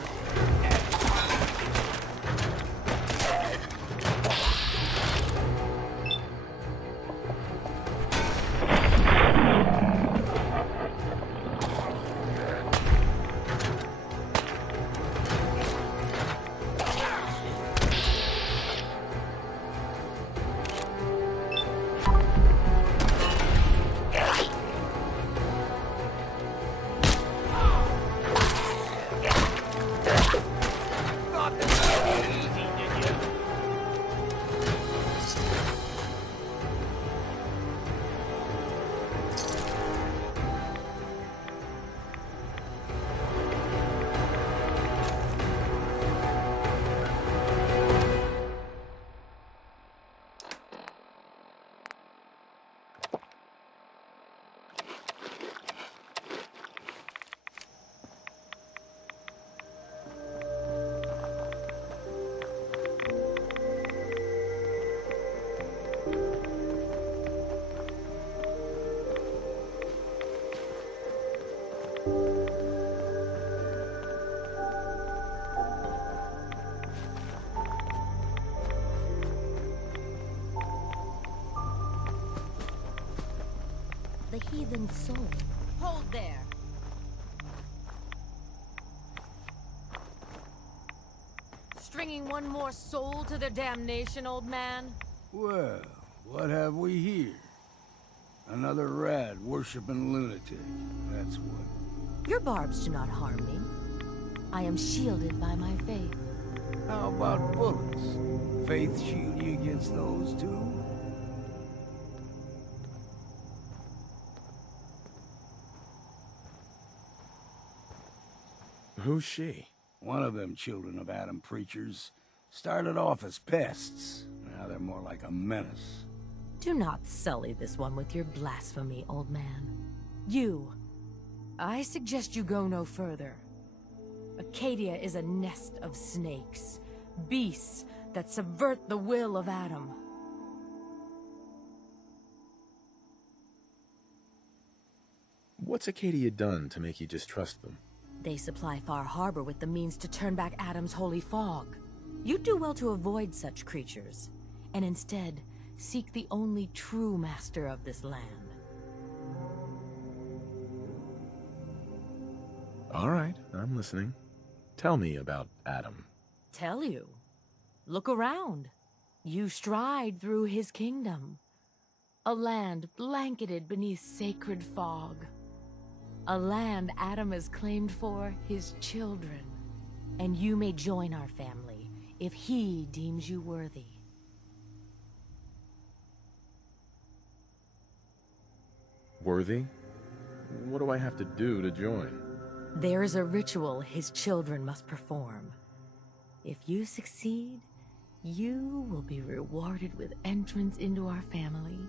The heathen soul. Hold there. Stringing one more soul to their damnation, old man? Well, what have we here? Another rad worshipping lunatic, that's what. Your barbs do not harm me. I am shielded by my faith. How about bullets? Faith shield you against those too? Who's she? One of them children of Adam preachers. Started off as pests. Now they're more like a menace. Do not sully this one with your blasphemy, old man. You. I suggest you go no further. Acadia is a nest of snakes. Beasts that subvert the will of Adam. What's Acadia done to make you distrust them? They supply Far Harbor with the means to turn back Adam's holy fog. You'd do well to avoid such creatures, and instead seek the only true master of this land. All right, I'm listening. Tell me about Adam. Tell you. Look around. You stride through his kingdom. A land blanketed beneath sacred fog. A land Adam has claimed for his children. And you may join our family if he deems you worthy. Worthy? What do I have to do to join? There is a ritual his children must perform. If you succeed, you will be rewarded with entrance into our family.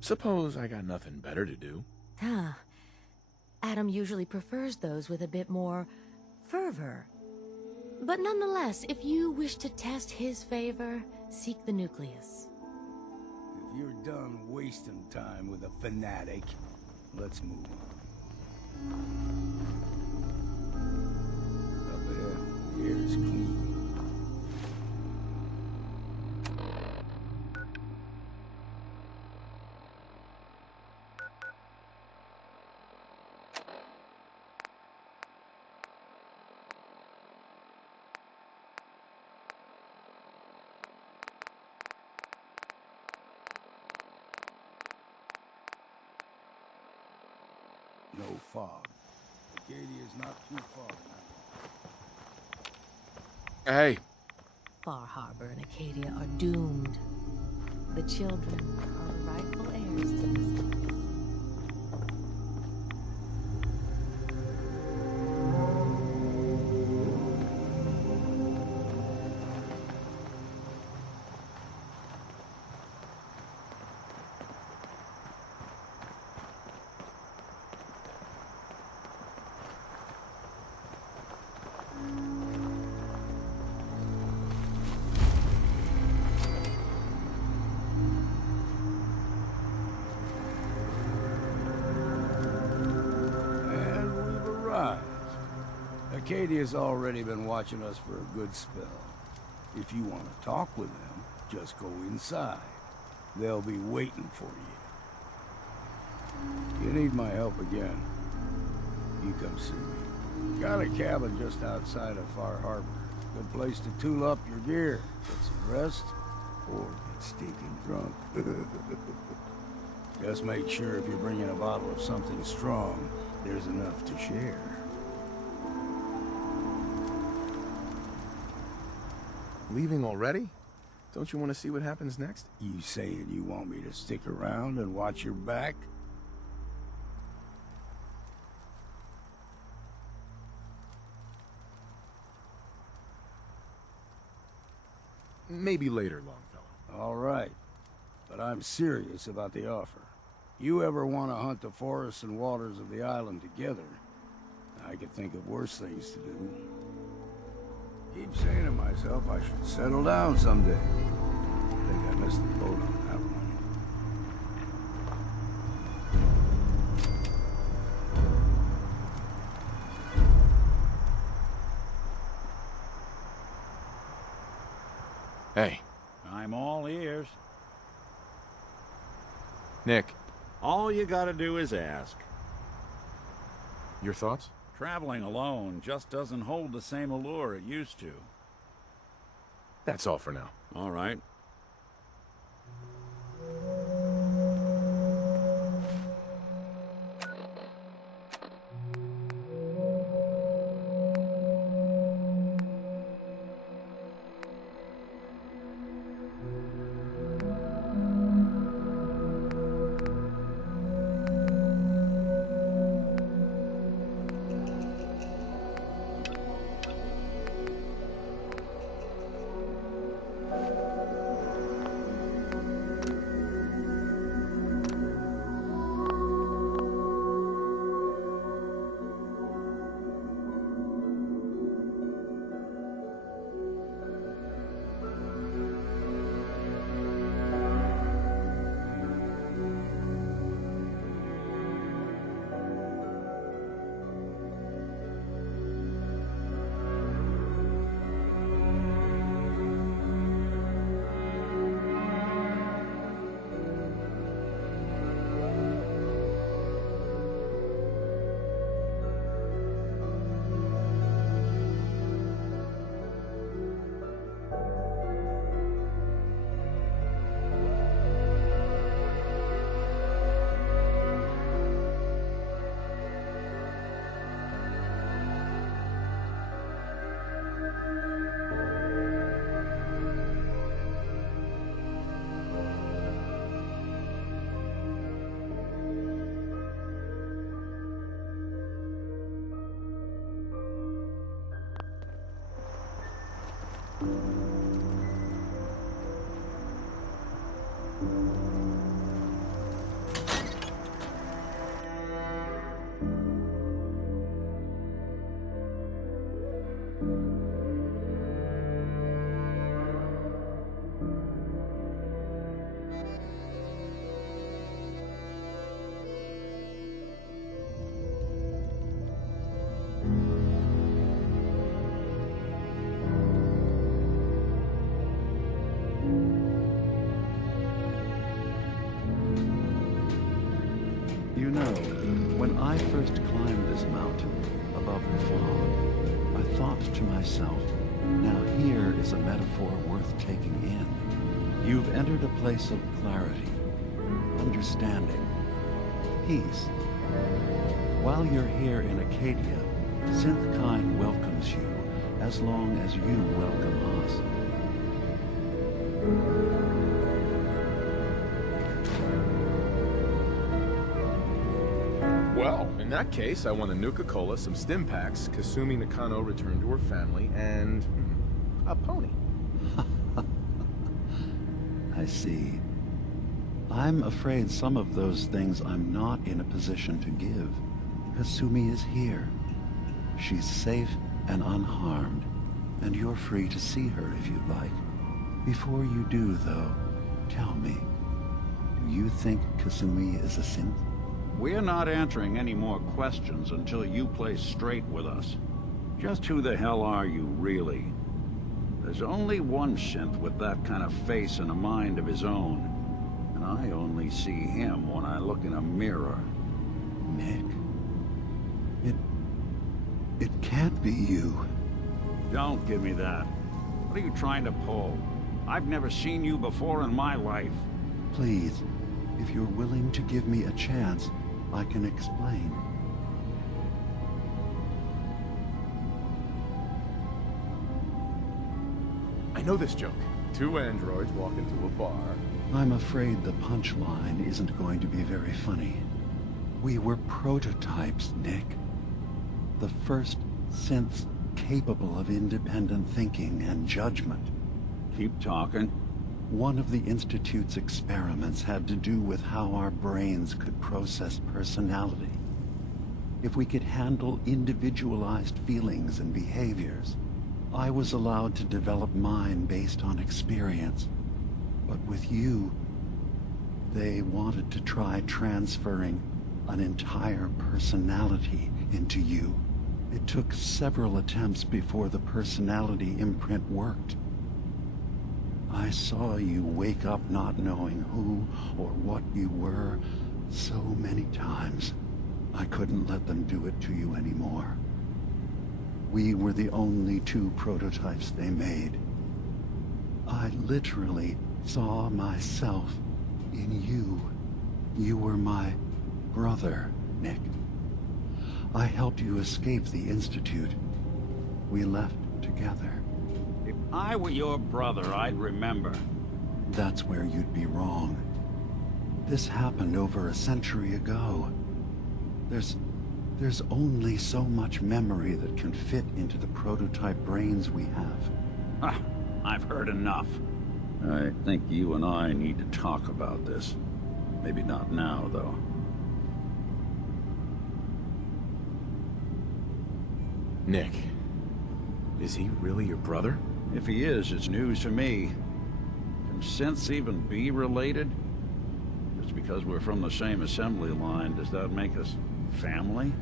Suppose I got nothing better to do. Huh. Adam usually prefers those with a bit more fervor. But nonetheless, if you wish to test his favor, seek the nucleus. If you're done wasting time with a fanatic, let's move on. Up ahead, the air is clean. No fog. Acadia's not too far now. Hey. Far Harbor and Acadia are doomed. The children are the rightful heirs to this land. Acadia's already been watching us for a good spell. If you want to talk with them, just go inside. They'll be waiting for you. You need my help again, you come see me. Got a cabin just outside of Far Harbor. Good place to tool up your gear, get some rest, or get stinking drunk. Just make sure if you're bringing a bottle of something strong, there's enough to share. Leaving already? Don't you want to see what happens next? You saying you want me to stick around and watch your back? Maybe later, Longfellow. All right. But I'm serious about the offer. You ever want to hunt the forests and waters of the island together, I could think of worse things to do. Keep saying to myself I should settle down someday. I think I missed the boat on that one. Hey. I'm all ears. Nick. All you gotta do is ask. Your thoughts? Traveling alone just doesn't hold the same allure it used to. That's all for now. All right. You know, when I first climbed this mountain above the fog, I thought to myself, now here is a metaphor worth taking in. You've entered a place of clarity, understanding, peace. While you're here in Acadia, Synthkind welcomes you as long as you welcome us. Well, in that case, I want a Nuka-Cola, some stim packs, Kasumi Nakano returned to her family, and a pony. I see. I'm afraid some of those things I'm not in a position to give. Kasumi is here. She's safe and unharmed, and you're free to see her if you'd like. Before you do, though, tell me, do you think Kasumi is a synth? We're not answering any more questions until you play straight with us. Just who the hell are you, really? There's only one synth with that kind of face and a mind of his own. And I only see him when I look in a mirror. Nick? It can't be you. Don't give me that. What are you trying to pull? I've never seen you before in my life. Please, if you're willing to give me a chance, I can explain. I know this joke. Two androids walk into a bar. I'm afraid the punchline isn't going to be very funny. We were prototypes, Nick. The first synths capable of independent thinking and judgment. Keep talking. One of the Institute's experiments had to do with how our brains could process personality. If we could handle individualized feelings and behaviors, I was allowed to develop mine based on experience. But with you, they wanted to try transferring an entire personality into you. It took several attempts before the personality imprint worked. I saw you wake up not knowing who or what you were so many times. I couldn't let them do it to you anymore. We were the only two prototypes they made. I literally saw myself in you. You were my brother, Nick. I helped you escape the Institute. We left together. If I were your brother, I'd remember. That's where you'd be wrong. This happened over a century ago. There's only so much memory that can fit into the prototype brains we have. Ah, I've heard enough. I think you and I need to talk about this. Maybe not now, though. Nick, is he really your brother? If he is, it's news for me. Can synths even be related? Just because we're from the same assembly line, does that make us family?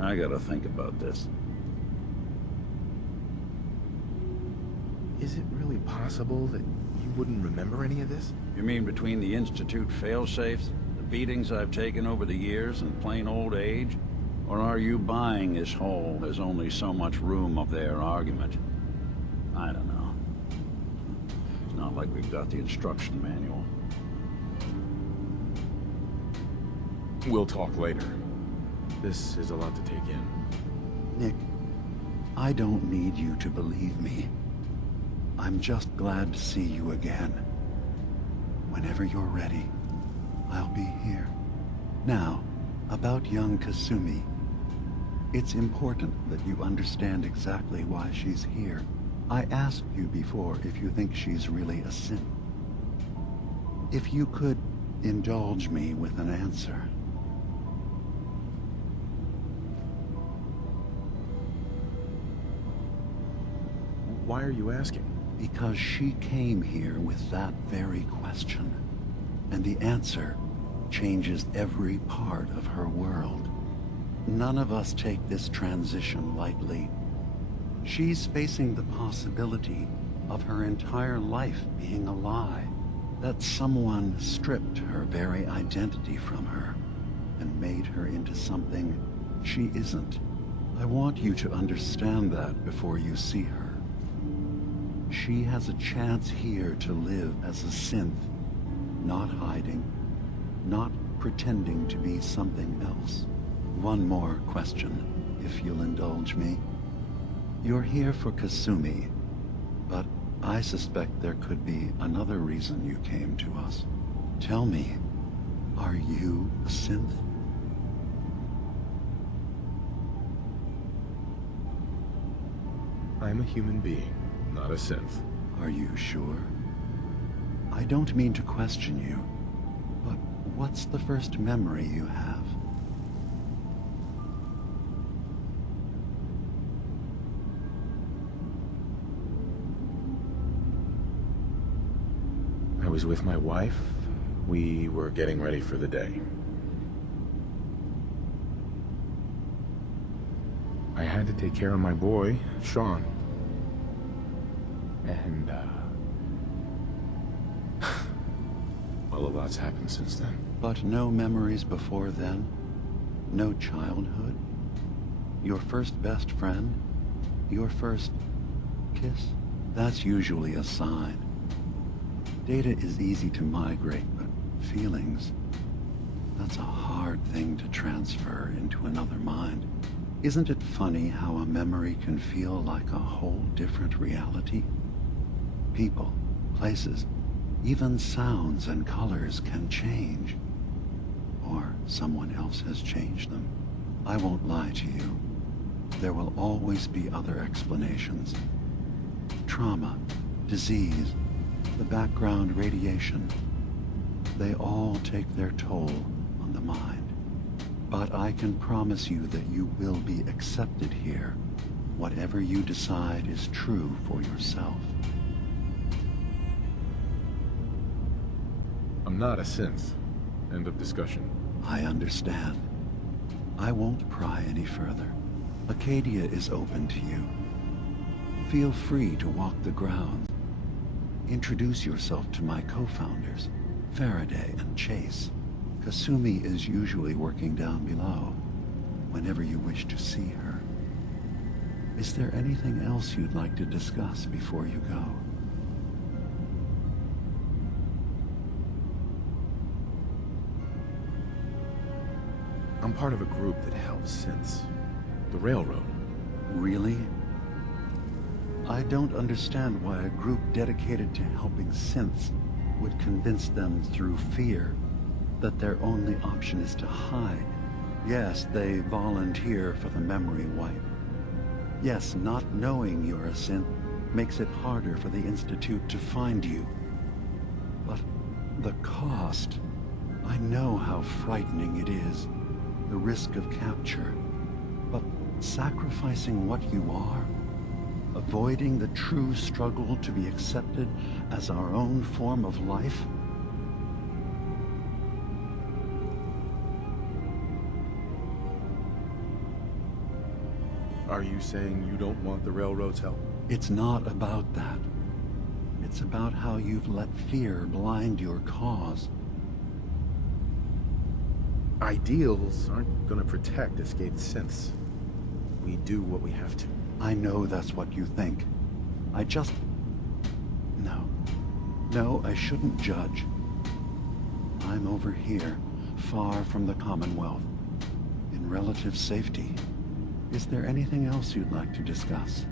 I gotta think about this. Is it really possible that you wouldn't remember any of this? You mean between the Institute failsafes, the beatings I've taken over the years, and plain old age? Or are you buying this whole "there's only so much room" up there argument? I don't know. It's not like we've got the instruction manual. We'll talk later. This is a lot to take in. Nick, I don't need you to believe me. I'm just glad to see you again. Whenever you're ready, I'll be here. Now, about young Kasumi. It's important that you understand exactly why she's here. I asked you before if you think she's really a synth. If you could indulge me with an answer. Why are you asking? Because she came here with that very question. And the answer changes every part of her world. None of us take this transition lightly. She's facing the possibility of her entire life being a lie. That someone stripped her very identity from her and made her into something she isn't. I want you to understand that before you see her. She has a chance here to live as a synth, not hiding, not pretending to be something else. One more question, if you'll indulge me. You're here for Kasumi, but I suspect there could be another reason you came to us. Tell me, are you a synth? I'm a human being, not a synth. Are you sure? I don't mean to question you, but what's the first memory you have? I was with my wife. We were getting ready for the day. I had to take care of my boy, Sean. And, well, a lot's happened since then. But no memories before then? No childhood? Your first best friend? Your first kiss? That's usually a sign. Data is easy to migrate, but feelings, that's a hard thing to transfer into another mind. Isn't it funny how a memory can feel like a whole different reality? People, places, even sounds and colors can change. Or someone else has changed them. I won't lie to you. There will always be other explanations. Trauma, disease, the background radiation. They all take their toll on the mind. But I can promise you that you will be accepted here. Whatever you decide is true for yourself. I'm not a synth. End of discussion. I understand. I won't pry any further. Acadia is open to you. Feel free to walk the grounds. Introduce yourself to my co-founders, Faraday and Chase. Kasumi is usually working down below, whenever you wish to see her. Is there anything else you'd like to discuss before you go? I'm part of a group that helps synths. The Railroad. Really? I don't understand why a group dedicated to helping synths would convince them through fear that their only option is to hide. Yes, they volunteer for the memory wipe. Yes, not knowing you're a synth makes it harder for the Institute to find you. But the cost... I know how frightening it is, the risk of capture. But sacrificing what you are, avoiding the true struggle to be accepted as our own form of life? Are you saying you don't want the Railroad's help? It's not about that. It's about how you've let fear blind your cause. Ideals aren't gonna protect escaped synths. We do what we have to. I know that's what you think. I just... No. No, I shouldn't judge. I'm over here, far from the Commonwealth, in relative safety. Is there anything else you'd like to discuss?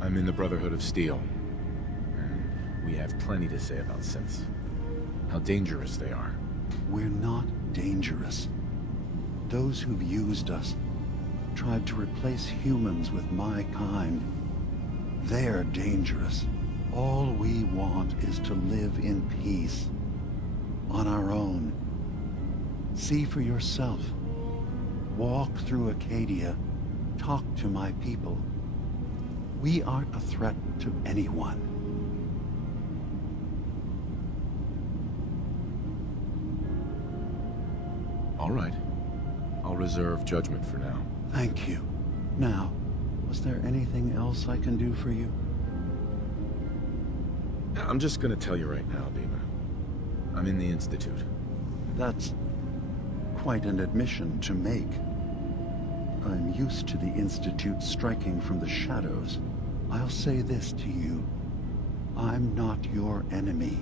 I'm in the Brotherhood of Steel. And we have plenty to say about synths. How dangerous they are. We're not dangerous. Those who've used us, tried to replace humans with my kind, they're dangerous. All we want is to live in peace, on our own. See for yourself. Walk through Acadia, talk to my people. We aren't a threat to anyone. All right. I'll reserve judgment for now. Thank you. Now, was there anything else I can do for you? I'm just gonna tell you right now, Beamer. I'm in the Institute. That's quite an admission to make. I'm used to the Institute striking from the shadows. I'll say this to you. I'm not your enemy.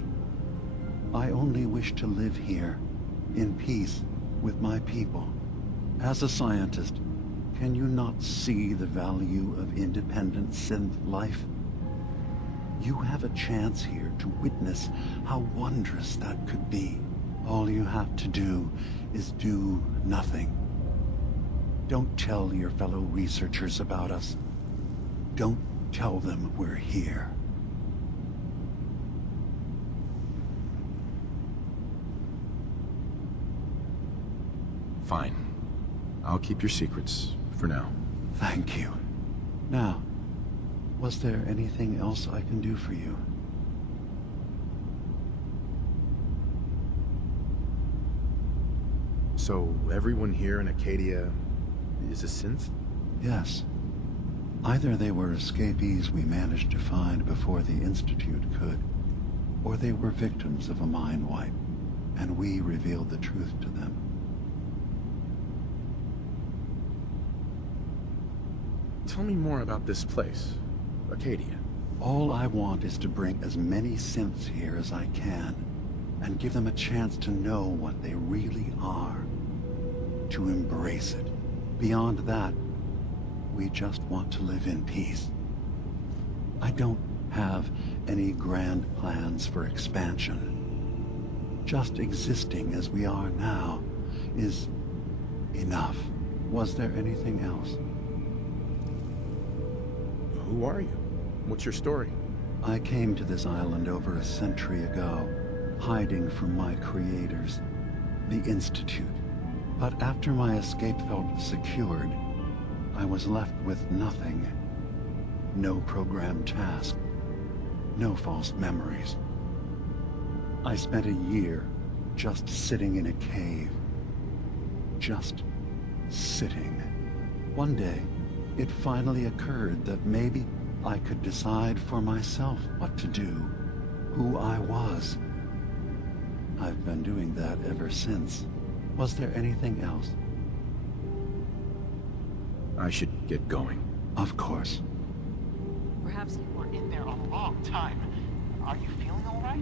I only wish to live here, in peace, with my people. As a scientist, can you not see the value of independent synth life? You have a chance here to witness how wondrous that could be. All you have to do is do nothing. Don't tell your fellow researchers about us. Don't tell them we're here. Fine. I'll keep your secrets for now. Thank you. Now, was there anything else I can do for you? So everyone here in Acadia is a synth? Yes. Either they were escapees we managed to find before the Institute could, or they were victims of a mind wipe, and we revealed the truth to them. Tell me more about this place, Acadia. All I want is to bring as many synths here as I can, and give them a chance to know what they really are. To embrace it. Beyond that, we just want to live in peace. I don't have any grand plans for expansion. Just existing as we are now is enough. Was there anything else? Who are you? What's your story? I came to this island over a century ago, hiding from my creators, the Institute. But after my escape felt secured, I was left with nothing. No programmed task. No false memories. I spent a year just sitting in a cave. Just sitting. One day, it finally occurred that maybe I could decide for myself what to do, who I was. I've been doing that ever since. Was there anything else? I should get going. Of course. Perhaps you were in there a long time. Are you feeling all right?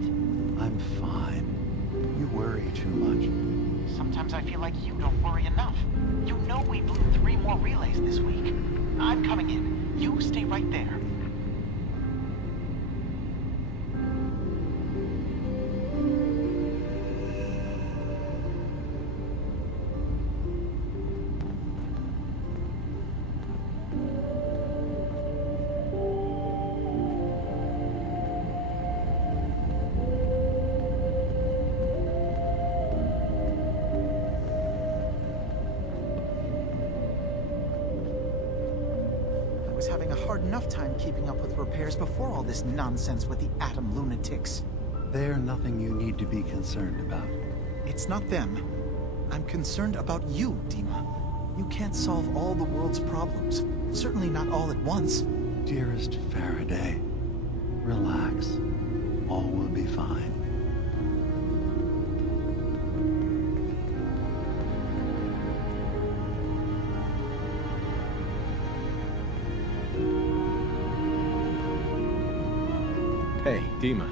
I'm fine. You worry too much. Sometimes I feel like you don't worry enough. You know we blew 3 more relays this week. I'm coming in. You stay right there. Having a hard enough time keeping up with repairs before all this nonsense with the atom lunatics. They're nothing you need to be concerned about. It's not them. I'm concerned about you, Dima. You can't solve all the world's problems. Certainly not all at once. Dearest Faraday, relax. All will be fine. Hey, Dima.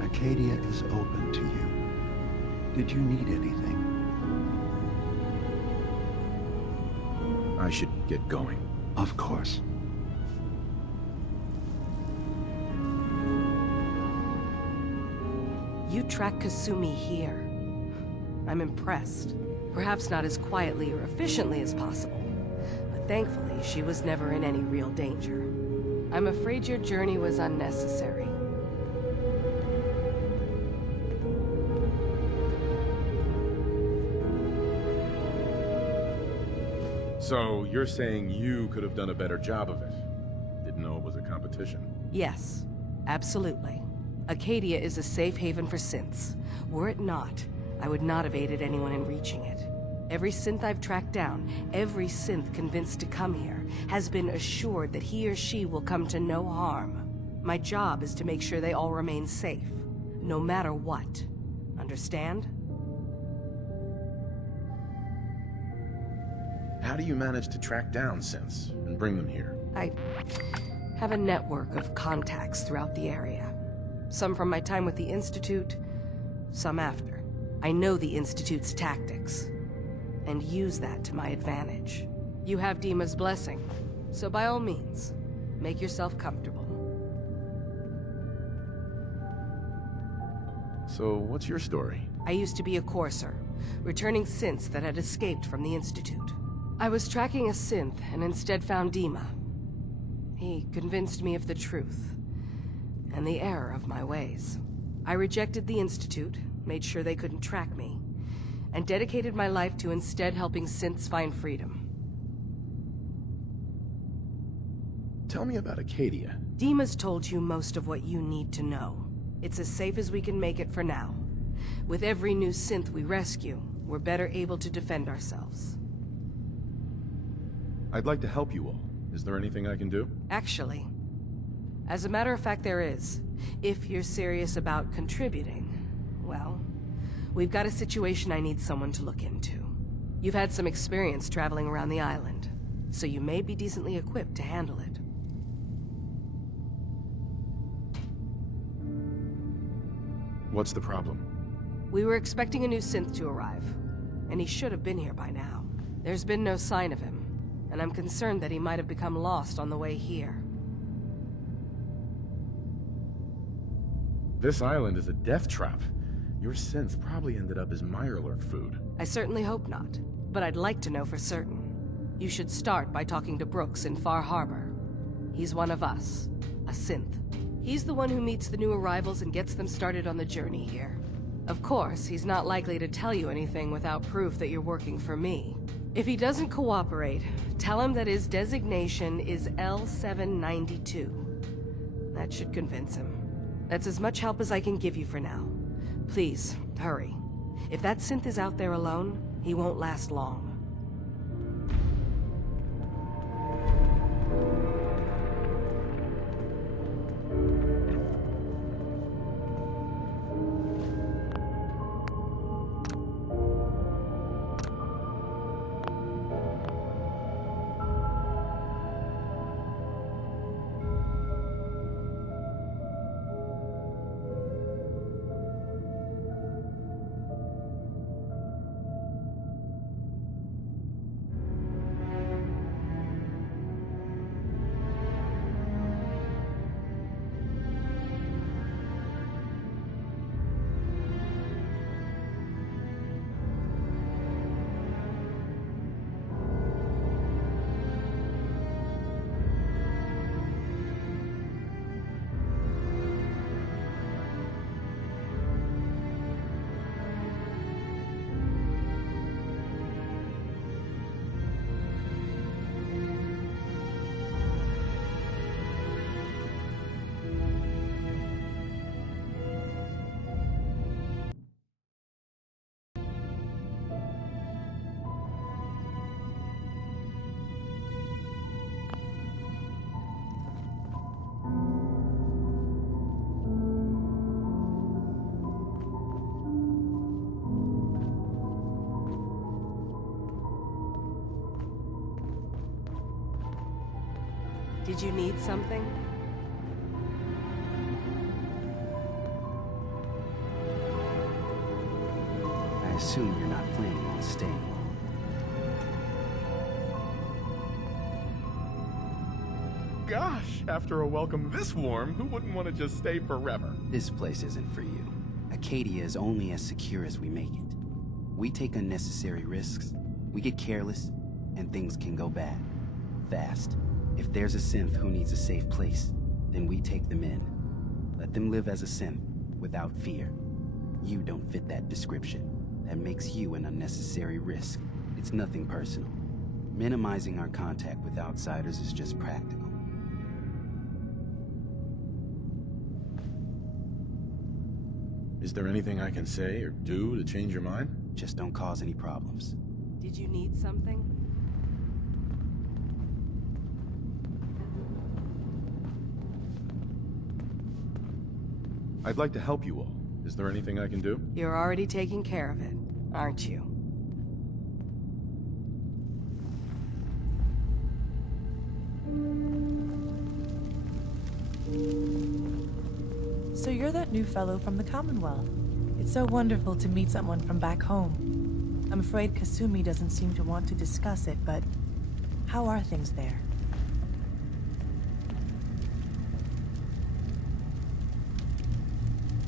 Acadia is open to you. Did you need anything? I should get going. Of course. You track Kasumi here. I'm impressed. Perhaps not as quietly or efficiently as possible, but thankfully she was never in any real danger. I'm afraid your journey was unnecessary. So, you're saying you could have done a better job of it? Didn't know it was a competition? Yes, absolutely. Acadia is a safe haven for synths. Were it not, I would not have aided anyone in reaching it. Every synth I've tracked down, every synth convinced to come here, has been assured that he or she will come to no harm. My job is to make sure they all remain safe, no matter what. Understand? How do you manage to track down synths and bring them here? I have a network of contacts throughout the area. Some from my time with the Institute, some after. I know the Institute's tactics, and use that to my advantage. You have Dima's blessing, so by all means, make yourself comfortable. So, what's your story? I used to be a courser, returning synths that had escaped from the Institute. I was tracking a synth and instead found Dima. He convinced me of the truth, and the error of my ways. I rejected the Institute, made sure they couldn't track me, and dedicated my life to instead helping synths find freedom. Tell me about Acadia. Dima's told you most of what you need to know. It's as safe as we can make it for now. With every new synth we rescue, we're better able to defend ourselves. I'd like to help you all. Is there anything I can do? Actually, as a matter of fact, there is. If you're serious about contributing, well, we've got a situation I need someone to look into. You've had some experience traveling around the island, so you may be decently equipped to handle it. What's the problem? We were expecting a new synth to arrive, and he should have been here by now. There's been no sign of him, and I'm concerned that he might have become lost on the way here. This island is a death trap. Your synth probably ended up as Mirelurk food. I certainly hope not, but I'd like to know for certain. You should start by talking to Brooks in Far Harbor. He's one of us, a synth. He's the one who meets the new arrivals and gets them started on the journey here. Of course, he's not likely to tell you anything without proof that you're working for me. If he doesn't cooperate, tell him that his designation is L792. That should convince him. That's as much help as I can give you for now. Please, hurry. If that synth is out there alone, he won't last long. Did you need something? I assume you're not planning on staying long. Gosh, after a welcome this warm, who wouldn't want to just stay forever? This place isn't for you. Acadia is only as secure as we make it. We take unnecessary risks, we get careless, and things can go bad. Fast. If there's a synth who needs a safe place, then we take them in. Let them live as a synth, without fear. You don't fit that description. That makes you an unnecessary risk. It's nothing personal. Minimizing our contact with outsiders is just practical. Is there anything I can say or do to change your mind? Just don't cause any problems. Did you need something? I'd like to help you all. Is there anything I can do? You're already taking care of it, aren't you? So you're that new fellow from the Commonwealth. It's so wonderful to meet someone from back home. I'm afraid Kasumi doesn't seem to want to discuss it, but how are things there?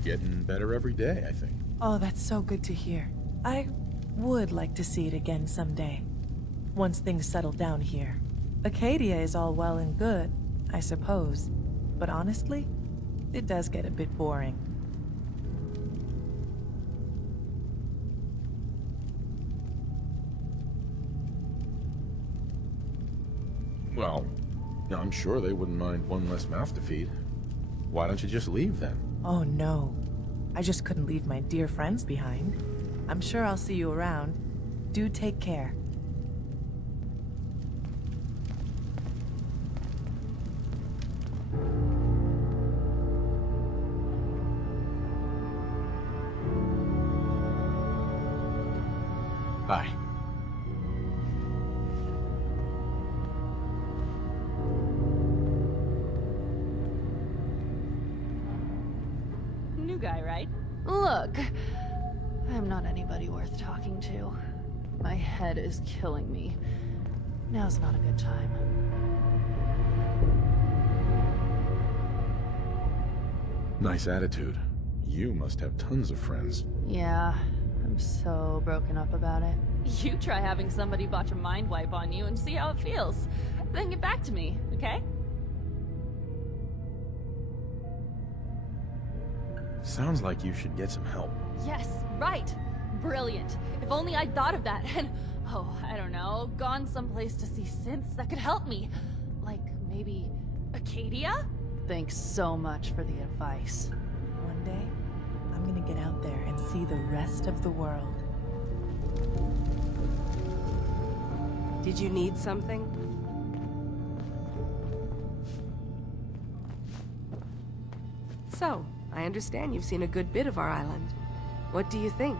Getting better every day, I think. Oh, that's so good to hear. I would like to see it again someday. Once things settle down here. Acadia is all well and good, I suppose. But honestly, it does get a bit boring. Well, I'm sure they wouldn't mind one less mouth to feed. Why don't you just leave then? Oh no. I just couldn't leave my dear friends behind. I'm sure I'll see you around. Do take care. Hi. New guy, right? Look, I'm not anybody worth talking to. My head is killing me. Now's not a good time. Nice attitude. You must have tons of friends. Yeah, I'm so broken up about it. You try having somebody botch a mind wipe on you and see how it feels. Then get back to me, okay? Sounds like you should get some help. Yes, right. Brilliant. If only I'd thought of that and, oh, I don't know, gone someplace to see synths that could help me. Like, maybe Acadia? Thanks so much for the advice. One day, I'm gonna get out there and see the rest of the world. Did you need something? So, I understand you've seen a good bit of our island. What do you think?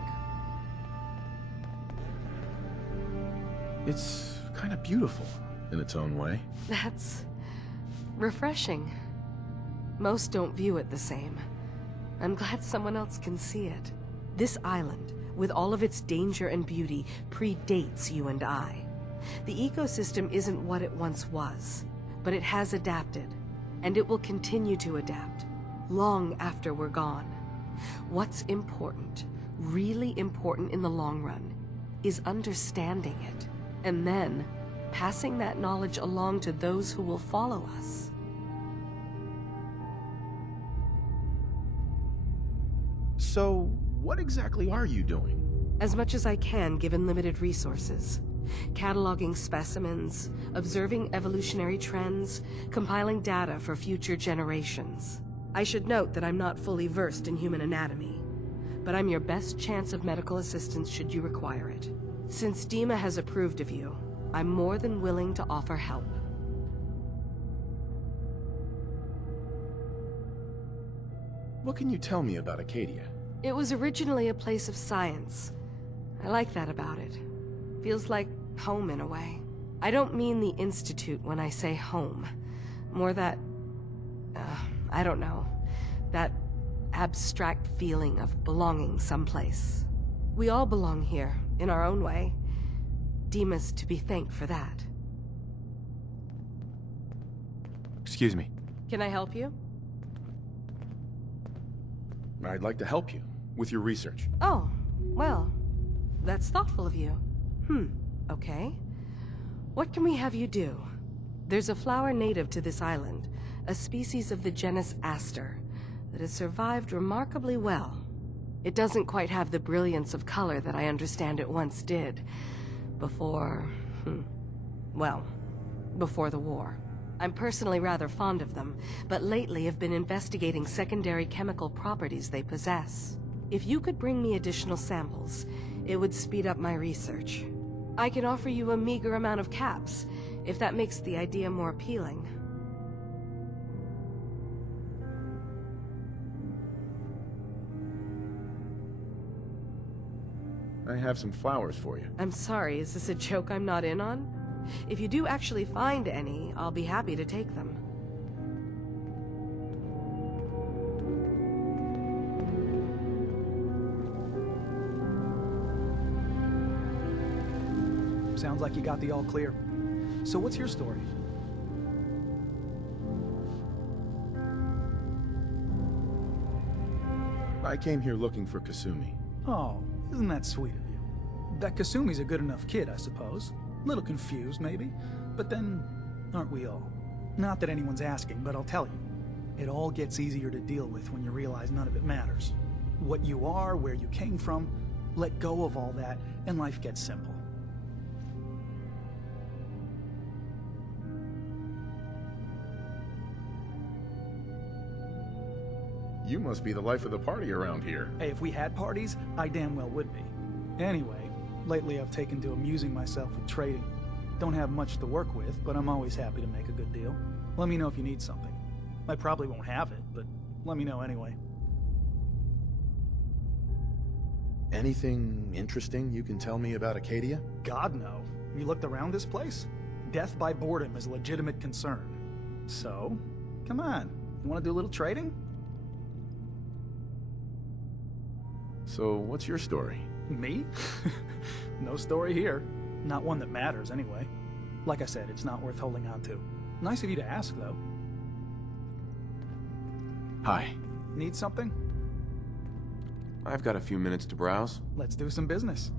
It's kind of beautiful in its own way. That's refreshing. Most don't view it the same. I'm glad someone else can see it. This island, with all of its danger and beauty, predates you and I. The ecosystem isn't what it once was, but it has adapted, and it will continue to adapt, long after we're gone. What's important, really important in the long run, is understanding it, and then passing that knowledge along to those who will follow us. So, what exactly are you doing? As much as I can, given limited resources. Cataloging specimens, observing evolutionary trends, compiling data for future generations. I should note that I'm not fully versed in human anatomy, but I'm your best chance of medical assistance should you require it. Since Dima has approved of you, I'm more than willing to offer help. What can you tell me about Acadia? It was originally a place of science. I like that about it. Feels like home in a way. I don't mean the Institute when I say home. More that, I don't know, that abstract feeling of belonging someplace. We all belong here, in our own way. Dima's to be thanked for that. Excuse me. Can I help you? I'd like to help you with your research. Oh, well, that's thoughtful of you. Okay. What can we have you do? There's a flower native to this island, a species of the genus Aster, that has survived remarkably well. It doesn't quite have the brilliance of color that I understand it once did. Before the war. I'm personally rather fond of them, but lately have been investigating secondary chemical properties they possess. If you could bring me additional samples, it would speed up my research. I can offer you a meager amount of caps, if that makes the idea more appealing. I have some flowers for you. I'm sorry, is this a joke I'm not in on? If you do actually find any, I'll be happy to take them. Sounds like you got the all clear. So what's your story? I came here looking for Kasumi. Oh, isn't that sweet of you? That Kasumi's a good enough kid, I suppose. Little confused, maybe. But then, aren't we all? Not that anyone's asking, but I'll tell you. It all gets easier to deal with when you realize none of it matters. What you are, where you came from, let go of all that, and life gets simple. You must be the life of the party around here. Hey, if we had parties, I damn well would be. Anyway, lately I've taken to amusing myself with trading. Don't have much to work with, but I'm always happy to make a good deal. Let me know if you need something. I probably won't have it, but let me know anyway. Anything interesting you can tell me about Acadia? God, no. You looked around this place? Death by boredom is a legitimate concern. So, come on. You want to do a little trading? So, what's your story? Me? No story here. Not one that matters, anyway. Like I said, it's not worth holding on to. Nice of you to ask, though. Hi. Need something? I've got a few minutes to browse. Let's do some business.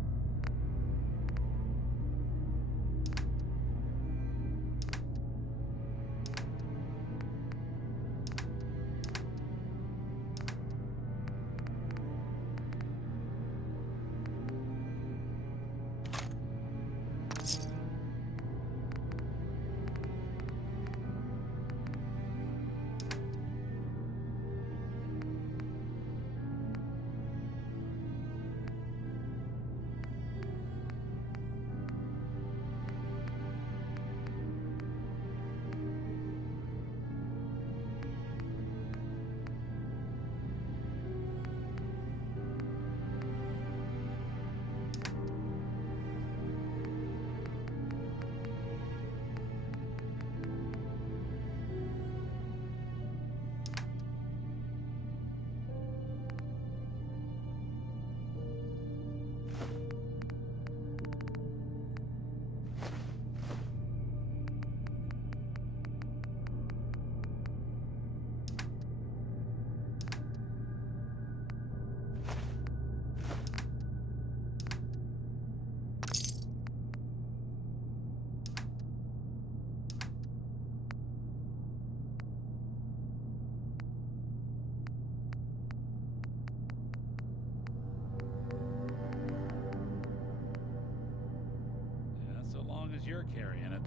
You're carrying it.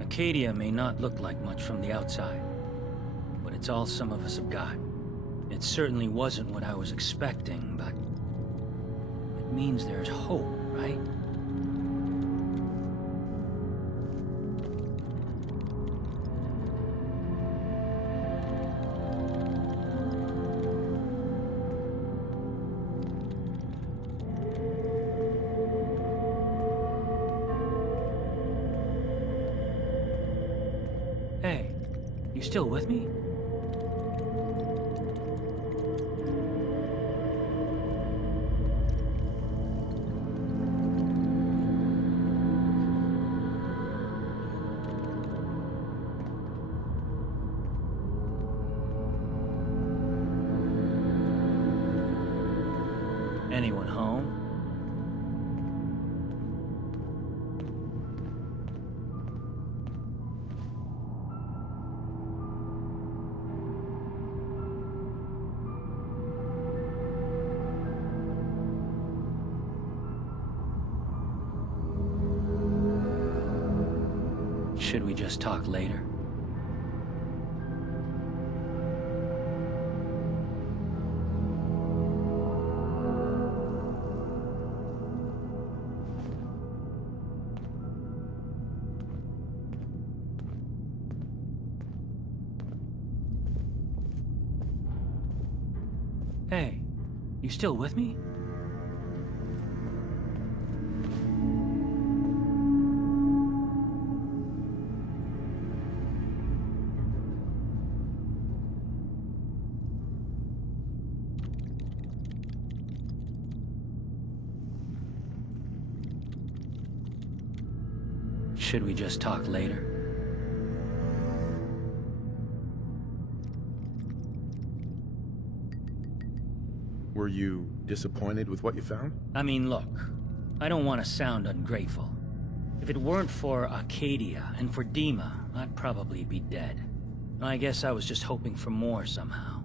Acadia may not look like much from the outside, but it's all some of us have got. It certainly wasn't what I was expecting, but it means there's hope, right? Hey, you still with me? Anyone home? Should we just talk later? Hey, you still with me? Should we just talk later? Were you disappointed with what you found? I mean, look, I don't want to sound ungrateful. If it weren't for Arcadia and for Dima, I'd probably be dead. I guess I was just hoping for more somehow.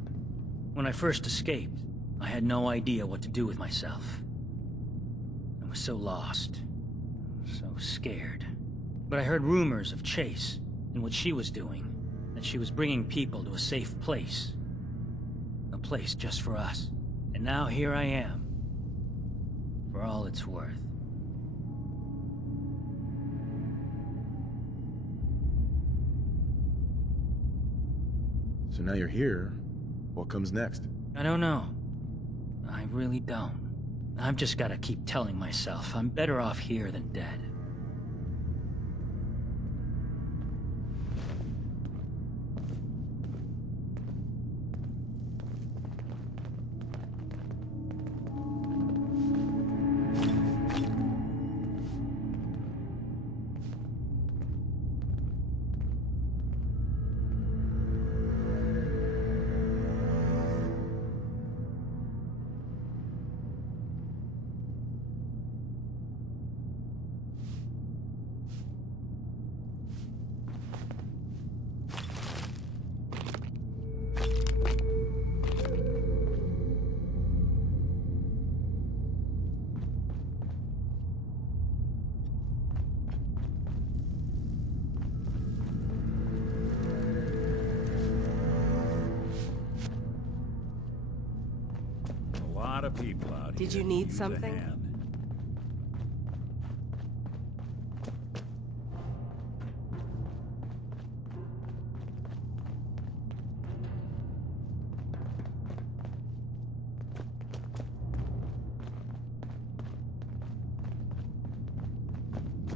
When I first escaped, I had no idea what to do with myself. I was so lost, so scared. But I heard rumors of Chase and what she was doing, that she was bringing people to a safe place. A place just for us. And now here I am, for all it's worth. So now you're here. What comes next? I don't know. I really don't. I've just gotta keep telling myself I'm better off here than dead. A lot of people out here. Did you need use a something? hand.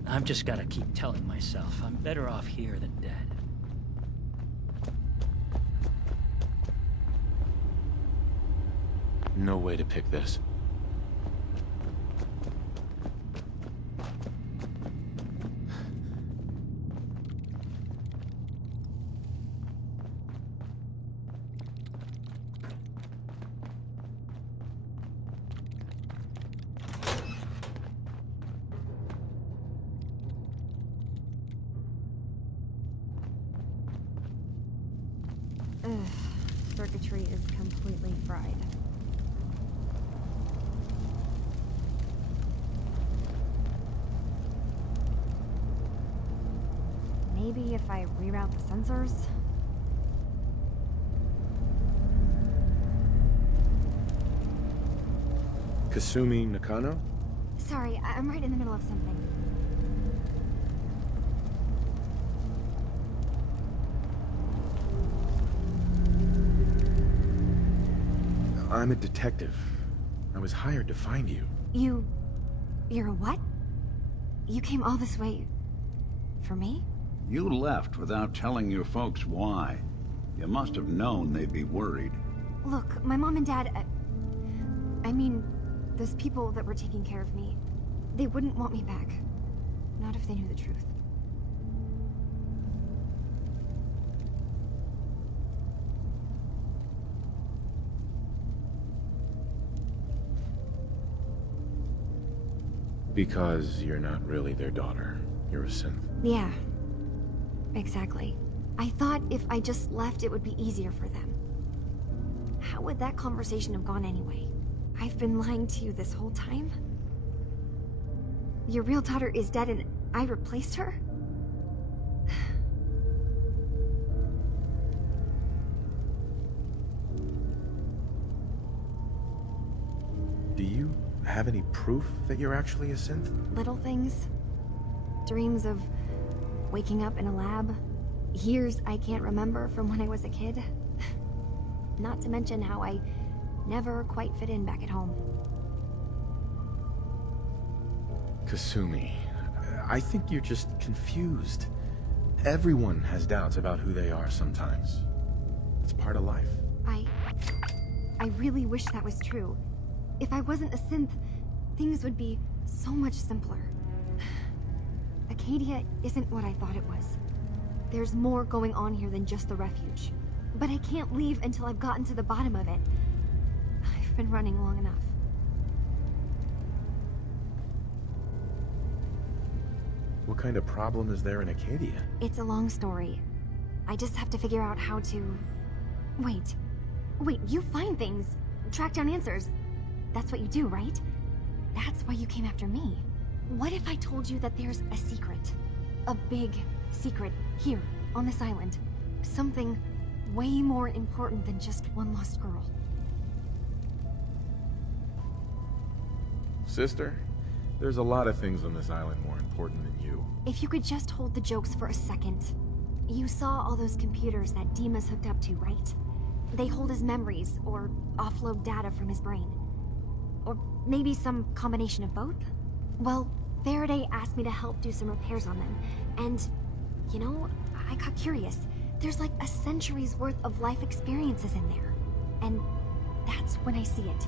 I've just gotta keep telling myself I'm better off here than dead. No way to pick this. Circuitry is completely fried. Maybe if I reroute the sensors? Kasumi Nakano? Sorry, I'm right in the middle of something. I'm a detective. I was hired to find you. You're a what? You came all this way... for me? You left without telling your folks why. You must have known they'd be worried. Look, my mom and dad... I mean, those people that were taking care of me, they wouldn't want me back. Not if they knew the truth. Because you're not really their daughter. You're a synth. Yeah. Exactly. I thought if I just left, it would be easier for them. How would that conversation have gone anyway? I've been lying to you this whole time? Your real daughter is dead and I replaced her? Do you have any proof that you're actually a synth? Little things. Dreams of waking up in a lab. Years I can't remember from when I was a kid. Not to mention how I never quite fit in back at home. Kasumi, I think you're just confused. Everyone has doubts about who they are sometimes. It's part of life. I really wish that was true. If I wasn't a synth, things would be so much simpler. Acadia isn't what I thought it was. There's more going on here than just the refuge. But I can't leave until I've gotten to the bottom of it. I've been running long enough. What kind of problem is there in Acadia? It's a long story. I just have to figure out how to... Wait, you find things, track down answers. That's what you do, right? That's why you came after me. What if I told you that there's a secret? A big secret here, on this island. Something way more important than just one lost girl. Sister, there's a lot of things on this island more important than you. If you could just hold the jokes for a second. You saw all those computers that Dima's hooked up to, right? They hold his memories, or offload data from his brain. Or maybe some combination of both? Well, Faraday asked me to help do some repairs on them, and, you know, I got curious. There's like a century's worth of life experiences in there. And that's when I see it.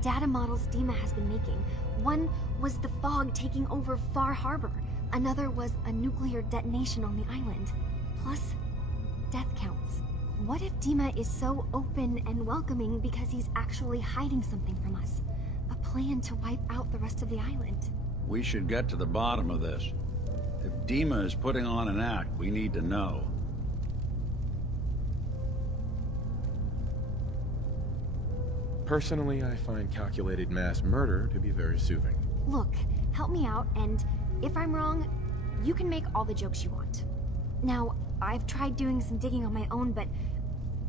Data models Dima has been making. One was the fog taking over Far Harbor. Another was a nuclear detonation on the island. Plus, death counts. What if Dima is so open and welcoming because he's actually hiding something from us? A plan to wipe out the rest of the island. We should get to the bottom of this. If Dima is putting on an act, we need to know. Personally, I find calculated mass murder to be very soothing. Look, help me out, and if I'm wrong, you can make all the jokes you want. Now, I've tried doing some digging on my own, but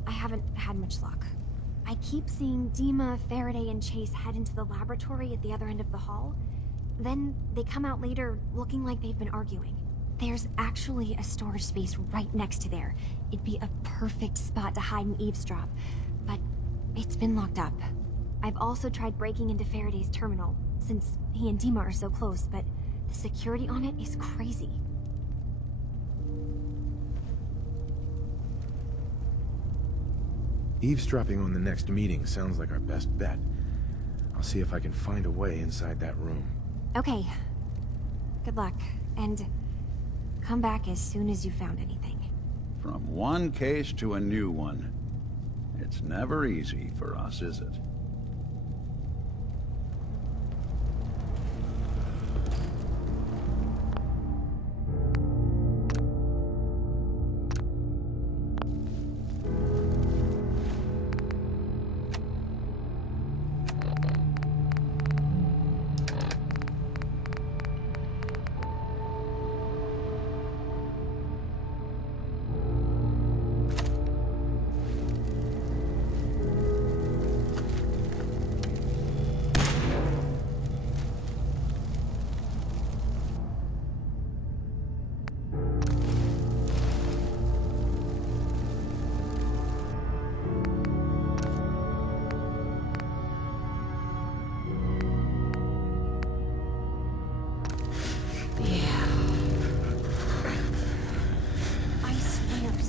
I haven't had much luck. I keep seeing Dima, Faraday, and Chase head into the laboratory at the other end of the hall. Then they come out later looking like they've been arguing. There's actually a storage space right next to there. It'd be a perfect spot to hide and eavesdrop, but it's been locked up. I've also tried breaking into Faraday's terminal, since he and Dima are so close, but the security on it is crazy. Eavesdropping on the next meeting sounds like our best bet. I'll see if I can find a way inside that room. Okay. Good luck, and come back as soon as you found anything. From one case to a new one. It's never easy for us, is it?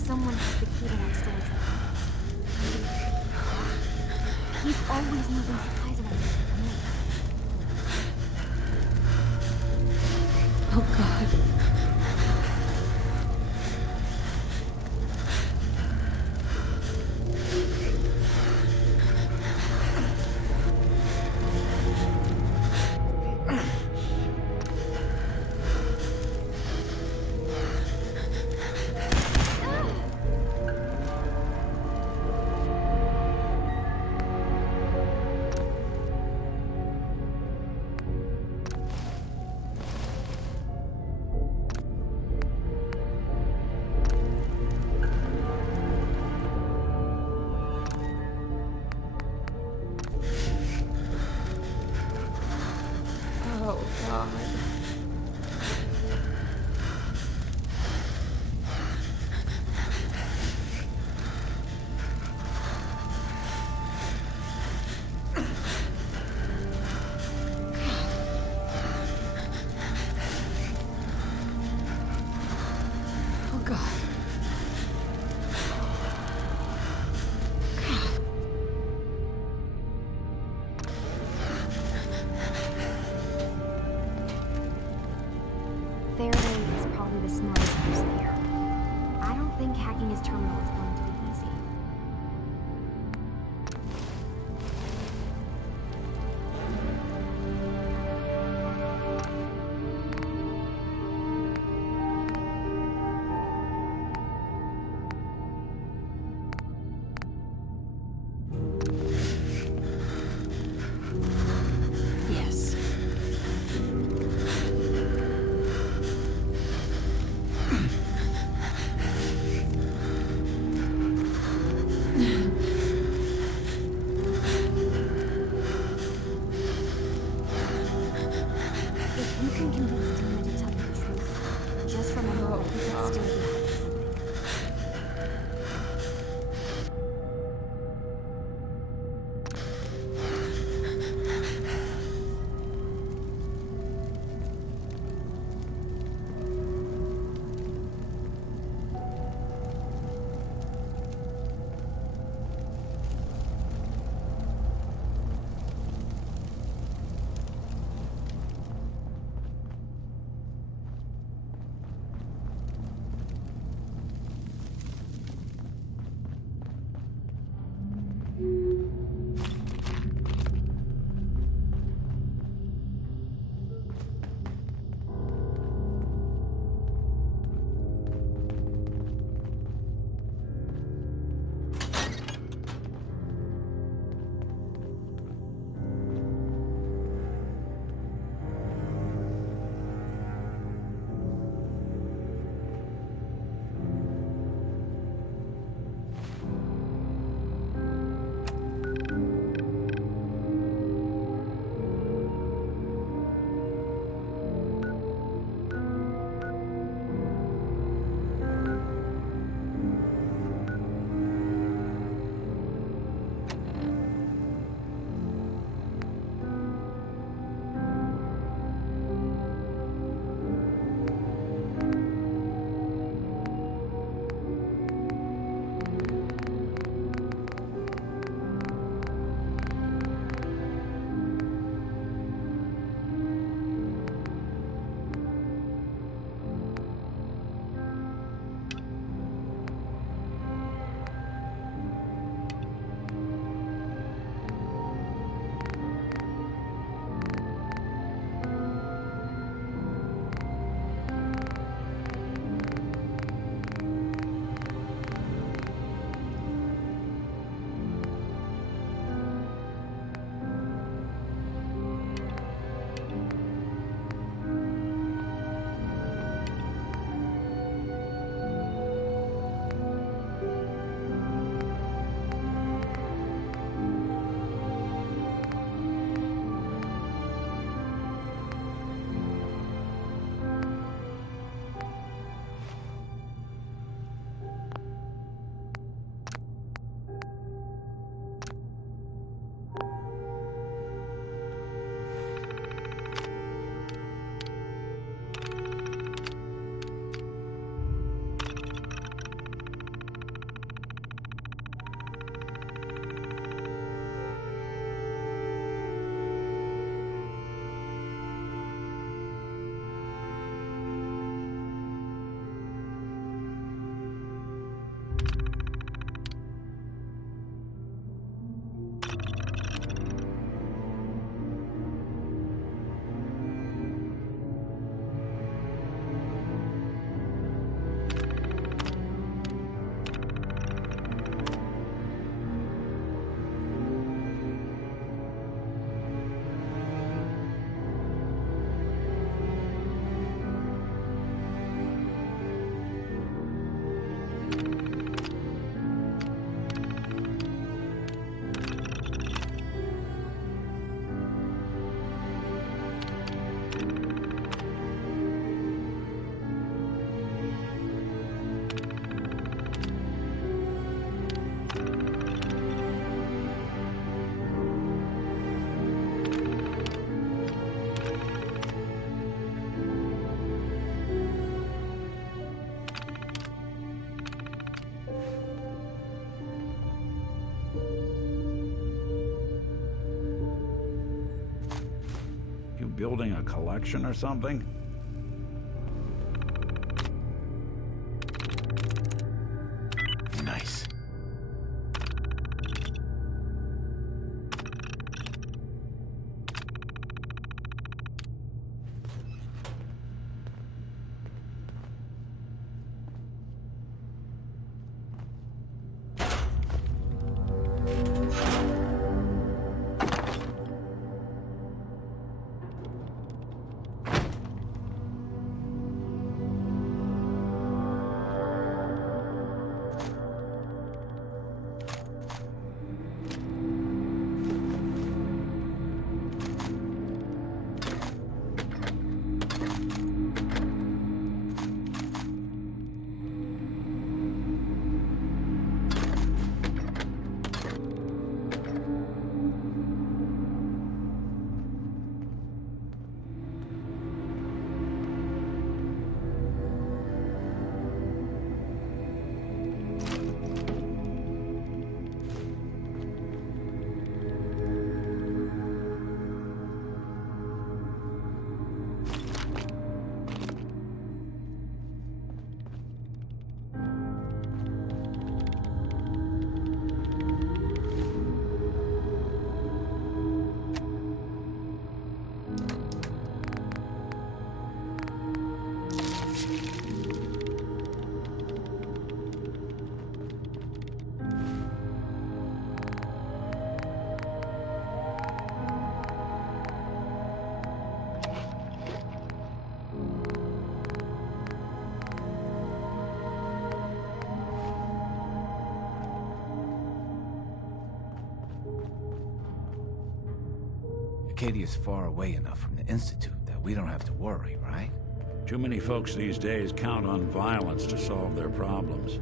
Someone has the key to that storage room. He's always moving supplies around for me. Oh God. Oh, God. Oh, God. Faraday is probably the smartest person here. I don't think hacking his terminal is going to be easy. Yes. building a collection or something? Nice. Acadia's far away enough from the Institute that we don't have to worry, right? Too many folks these days count on violence to solve their problems.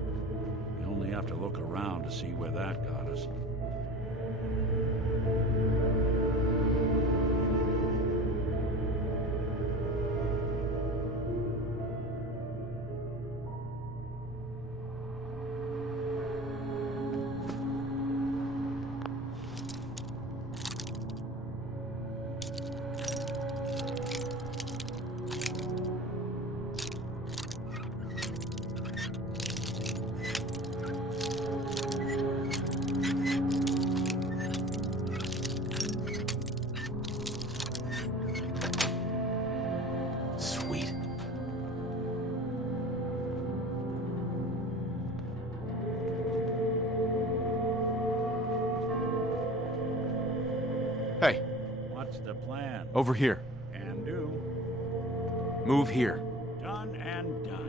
You only have to look around to see where that got us. Hey. What's the plan? Over here. Can do. Move here. Done and done.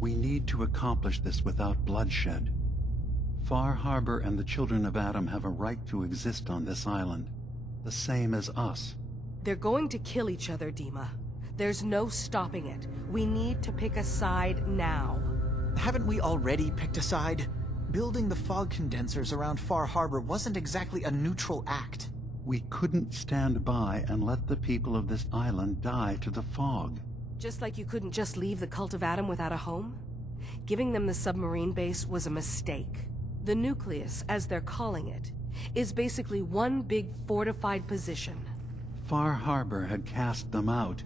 We need to accomplish this without bloodshed. Far Harbor and the children of Adam have a right to exist on this island, the same as us. They're going to kill each other, Dima. There's no stopping it. We need to pick a side now. Haven't we already picked a side? Building the fog condensers around Far Harbor wasn't exactly a neutral act. We couldn't stand by and let the people of this island die to the fog. Just like you couldn't just leave the Cult of Adam without a home? Giving them the submarine base was a mistake. The nucleus, as they're calling it, is basically one big fortified position. Far Harbor had cast them out.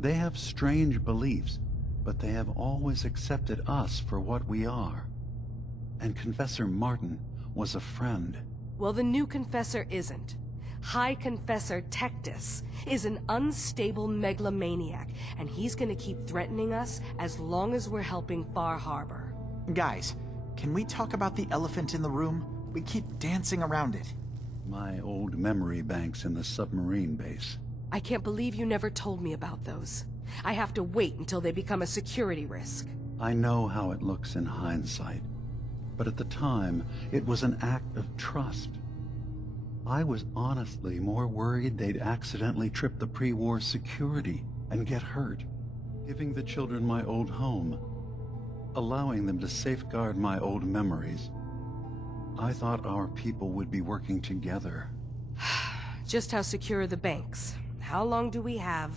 They have strange beliefs, but they have always accepted us for what we are. And Confessor Martin was a friend. Well, the new Confessor isn't. High Confessor Tectus is an unstable megalomaniac, and he's gonna keep threatening us as long as we're helping Far Harbor. Guys, can we talk about the elephant in the room? We keep dancing around it. My old memory banks in the submarine base. I can't believe you never told me about those. I have to wait until they become a security risk. I know how it looks in hindsight, but at the time, it was an act of trust. I was honestly more worried they'd accidentally trip the pre-war security and get hurt. Giving the children my old home, allowing them to safeguard my old memories. I thought our people would be working together. Just how secure are the banks? How long do we have?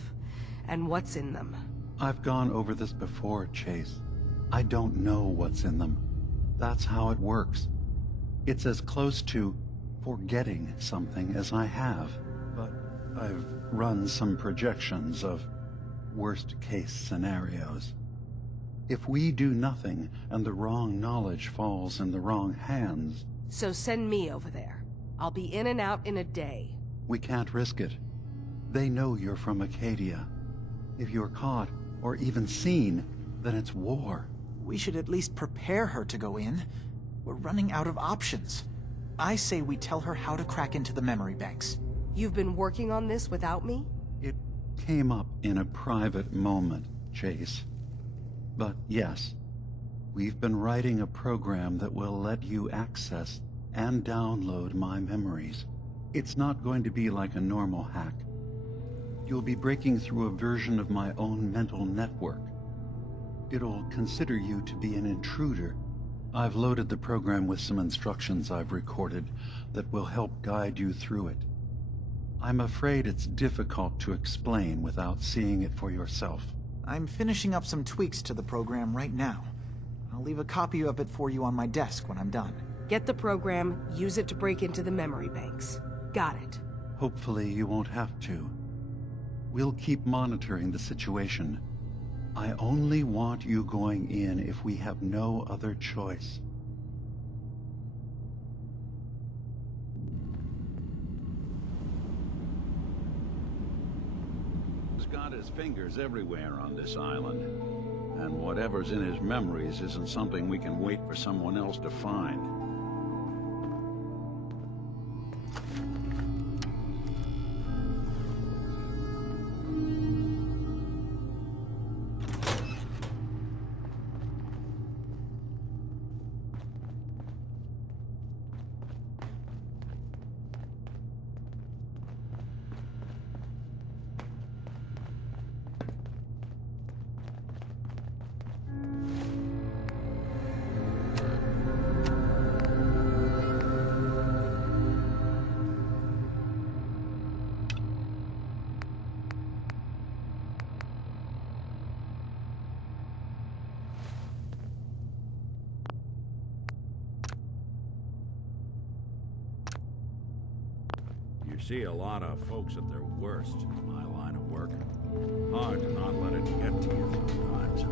And what's in them? I've gone over this before, Chase. I don't know what's in them. That's how it works. It's as close to forgetting something as I have. But I've run some projections of worst-case scenarios. If we do nothing and the wrong knowledge falls in the wrong hands... So send me over there. I'll be in and out in a day. We can't risk it. They know you're from Acadia. If you're caught, or even seen, then it's war. We should at least prepare her to go in. We're running out of options. I say we tell her how to crack into the memory banks. You've been working on this without me? It came up in a private moment, Chase. But yes, we've been writing a program that will let you access and download my memories. It's not going to be like a normal hack. You'll be breaking through a version of my own mental network. It'll consider you to be an intruder. I've loaded the program with some instructions I've recorded that will help guide you through it. I'm afraid it's difficult to explain without seeing it for yourself. I'm finishing up some tweaks to the program right now. I'll leave a copy of it for you on my desk when I'm done. Get the program, use it to break into the memory banks. Got it. Hopefully you won't have to. We'll keep monitoring the situation. I only want you going in if we have no other choice. He's got his fingers everywhere on this island. And whatever's in his memories isn't something we can wait for someone else to find. You see a lot of folks at their worst in my line of work. Hard to not let it get to you sometimes.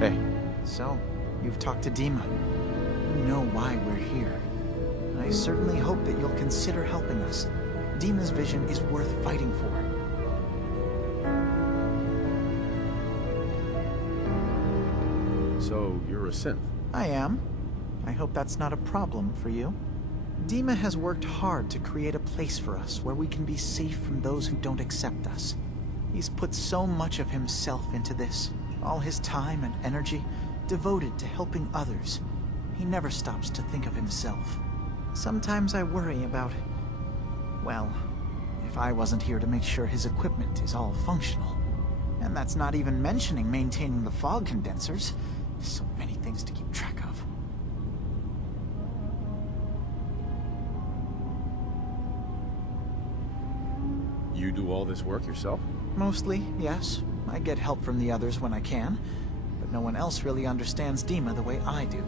Hey. So, you've talked to Dima. You know why we're here. I certainly hope that you'll consider helping us. Dima's vision is worth fighting for. So, you're a synth? I am. I hope that's not a problem for you. Dima has worked hard to create a place for us where we can be safe from those who don't accept us. He's put so much of himself into this, all his time and energy devoted to helping others. He never stops to think of himself. Sometimes I worry about, well, if I wasn't here to make sure his equipment is all functional. And that's not even mentioning maintaining the fog condensers. So many things to keep track of. You do all this work yourself? Mostly, yes. I get help from the others when I can, but no one else really understands Dima the way I do.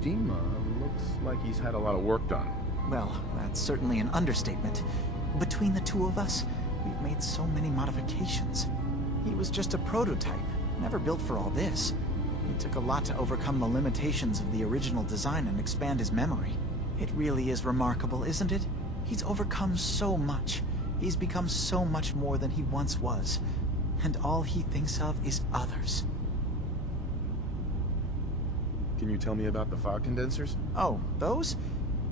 Dima looks like he's had a lot of work done. Well, that's certainly an understatement. Between the two of us, we've made so many modifications. He was just a prototype, never built for all this. It took a lot to overcome the limitations of the original design and expand his memory. It really is remarkable, isn't it? He's overcome so much. He's become so much more than he once was. And all he thinks of is others. Can you tell me about the fog condensers? Oh, those?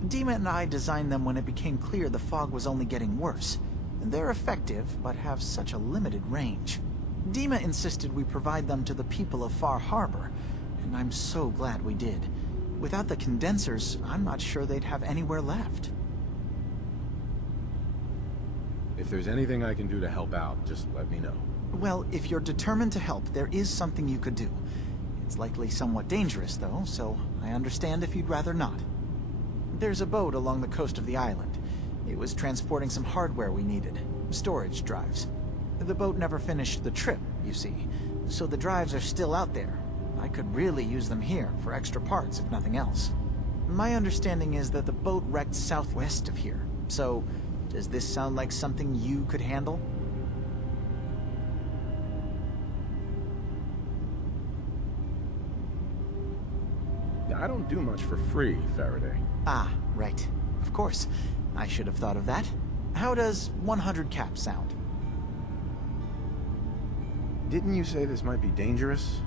Dima and I designed them when it became clear the fog was only getting worse. They're effective, but have such a limited range. Dima insisted we provide them to the people of Far Harbor, and I'm so glad we did. Without the condensers, I'm not sure they'd have anywhere left. If there's anything I can do to help out, just let me know. Well, if you're determined to help, there is something you could do. It's likely somewhat dangerous, though, so I understand if you'd rather not. There's a boat along the coast of the island. It was transporting some hardware we needed, storage drives. The boat never finished the trip, you see, so the drives are still out there. I could really use them here for extra parts, if nothing else. My understanding is that the boat wrecked southwest of here, so does this sound like something you could handle? I don't do much for free, Faraday. Ah, right. Of course. I should have thought of that. How does 100 caps sound? Didn't you say this might be dangerous?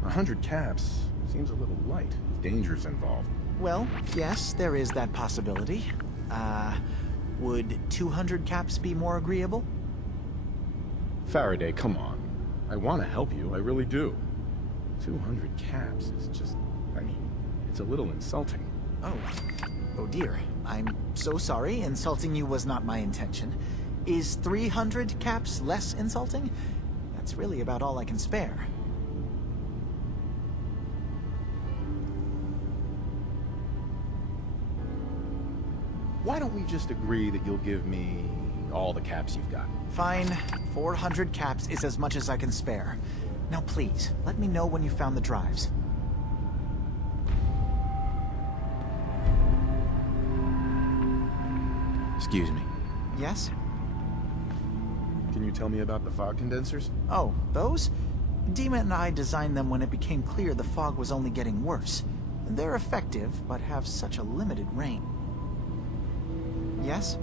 100 caps seems a little light. Danger's involved. Well, yes, there is that possibility. Would 200 caps be more agreeable? Faraday, come on. I want to help you, I really do. 200 caps is just, I mean, it's a little insulting. Oh dear. I'm so sorry. Insulting you was not my intention. Is 300 caps less insulting? That's really about all I can spare. Why don't we just agree that you'll give me all the caps you've got? Fine. 400 caps is as much as I can spare. Now please, let me know when you found the drives. Excuse me. Yes? Can you tell me about the fog condensers? Oh, those? Dima and I designed them when it became clear the fog was only getting worse. They're effective, but have such a limited range. Yes?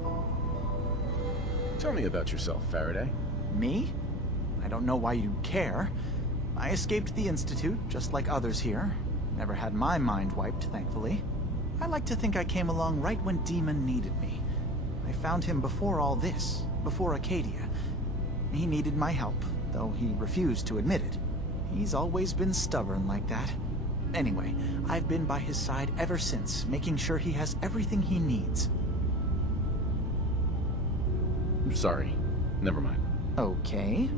Tell me about yourself, Faraday. Me? I don't know why you care. I escaped the Institute, just like others here. Never had my mind wiped, thankfully. I like to think I came along right when Demon needed me. I found him before all this, before Acadia. He needed my help, though he refused to admit it. He's always been stubborn like that. Anyway, I've been by his side ever since, making sure he has everything he needs. I'm sorry. Never mind. Okay.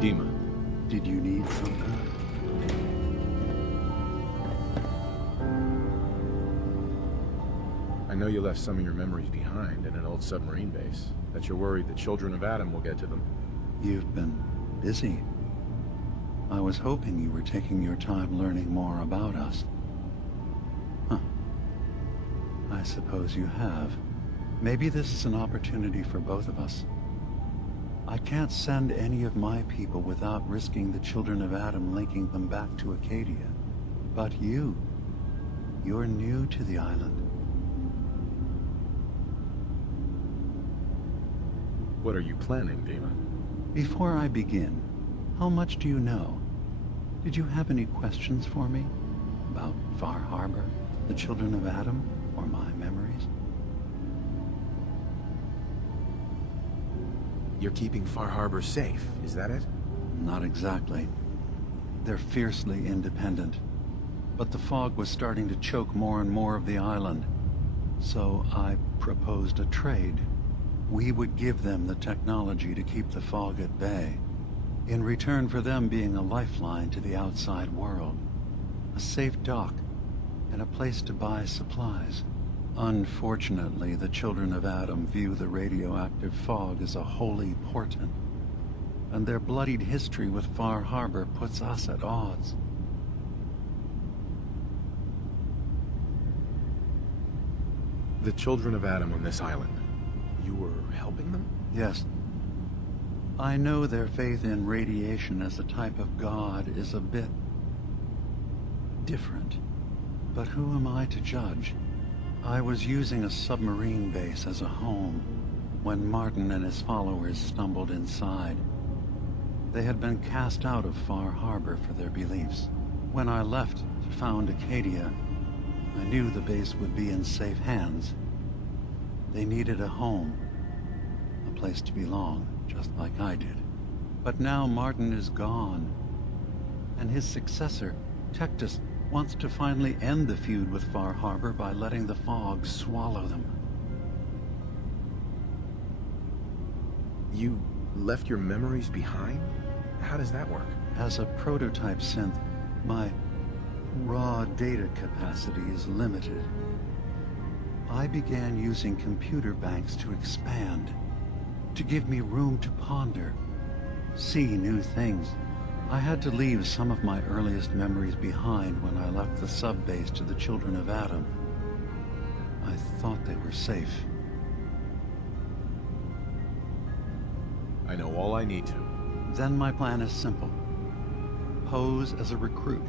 Dima. Did you need something? I know you left some of your memories behind in an old submarine base. That you're worried the children of Adam will get to them. You've been busy. I was hoping you were taking your time learning more about us. Huh. I suppose you have. Maybe this is an opportunity for both of us. I can't send any of my people without risking the children of Adam linking them back to Acadia. But you're new to the island. What are you planning, Dima? Before I begin, how much do you know? Did you have any questions for me? About Far Harbor, the children of Adam, or my memories? You're keeping Far Harbor safe, is that it? Not exactly. They're fiercely independent. But the fog was starting to choke more and more of the island. So I proposed a trade. We would give them the technology to keep the fog at bay, in return for them being a lifeline to the outside world. A safe dock, and a place to buy supplies. Unfortunately, the children of Adam view the radioactive fog as a holy portent, and their bloodied history with Far Harbor puts us at odds. The children of Adam on this island, you were helping them? Yes. I know their faith in radiation as a type of god is a bit different, but who am I to judge? I was using a submarine base as a home when Martin and his followers stumbled inside. They had been cast out of Far Harbor for their beliefs. When I left to found Acadia, I knew the base would be in safe hands. They needed a home, a place to belong, just like I did. But now Martin is gone, and his successor, Tectus, wants to finally end the feud with Far Harbor by letting the fog swallow them. You left your memories behind? How does that work? As a prototype synth, my raw data capacity is limited. I began using computer banks to expand, to give me room to ponder, see new things. I had to leave some of my earliest memories behind when I left the sub-base to the children of Adam. I thought they were safe. I know all I need to. Then my plan is simple. Pose as a recruit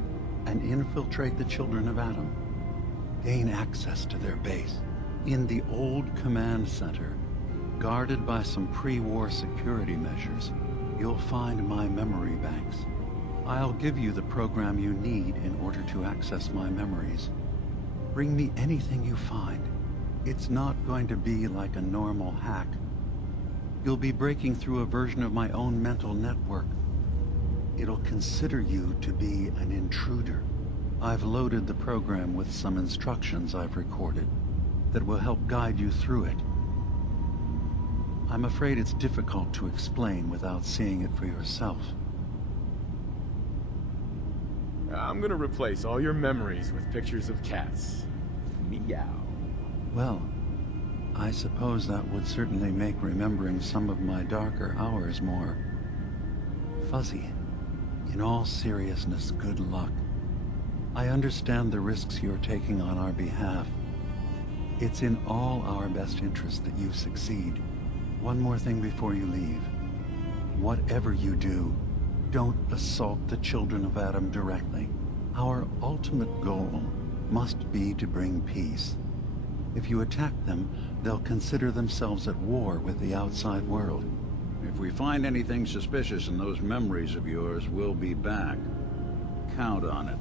and infiltrate the children of Adam. Gain access to their base. In the old command center, guarded by some pre-war security measures, you'll find my memory banks. I'll give you the program you need in order to access my memories. Bring me anything you find. It's not going to be like a normal hack. You'll be breaking through a version of my own mental network. It'll consider you to be an intruder. I've loaded the program with some instructions I've recorded that will help guide you through it. I'm afraid it's difficult to explain without seeing it for yourself. I'm gonna replace all your memories with pictures of cats. Meow. Well, I suppose that would certainly make remembering some of my darker hours more fuzzy. In all seriousness, good luck. I understand the risks you're taking on our behalf. It's in all our best interest that you succeed. One more thing before you leave. Whatever you do, don't assault the children of Adam directly. Our ultimate goal must be to bring peace. If you attack them, they'll consider themselves at war with the outside world. If we find anything suspicious in those memories of yours, we'll be back. Count on it.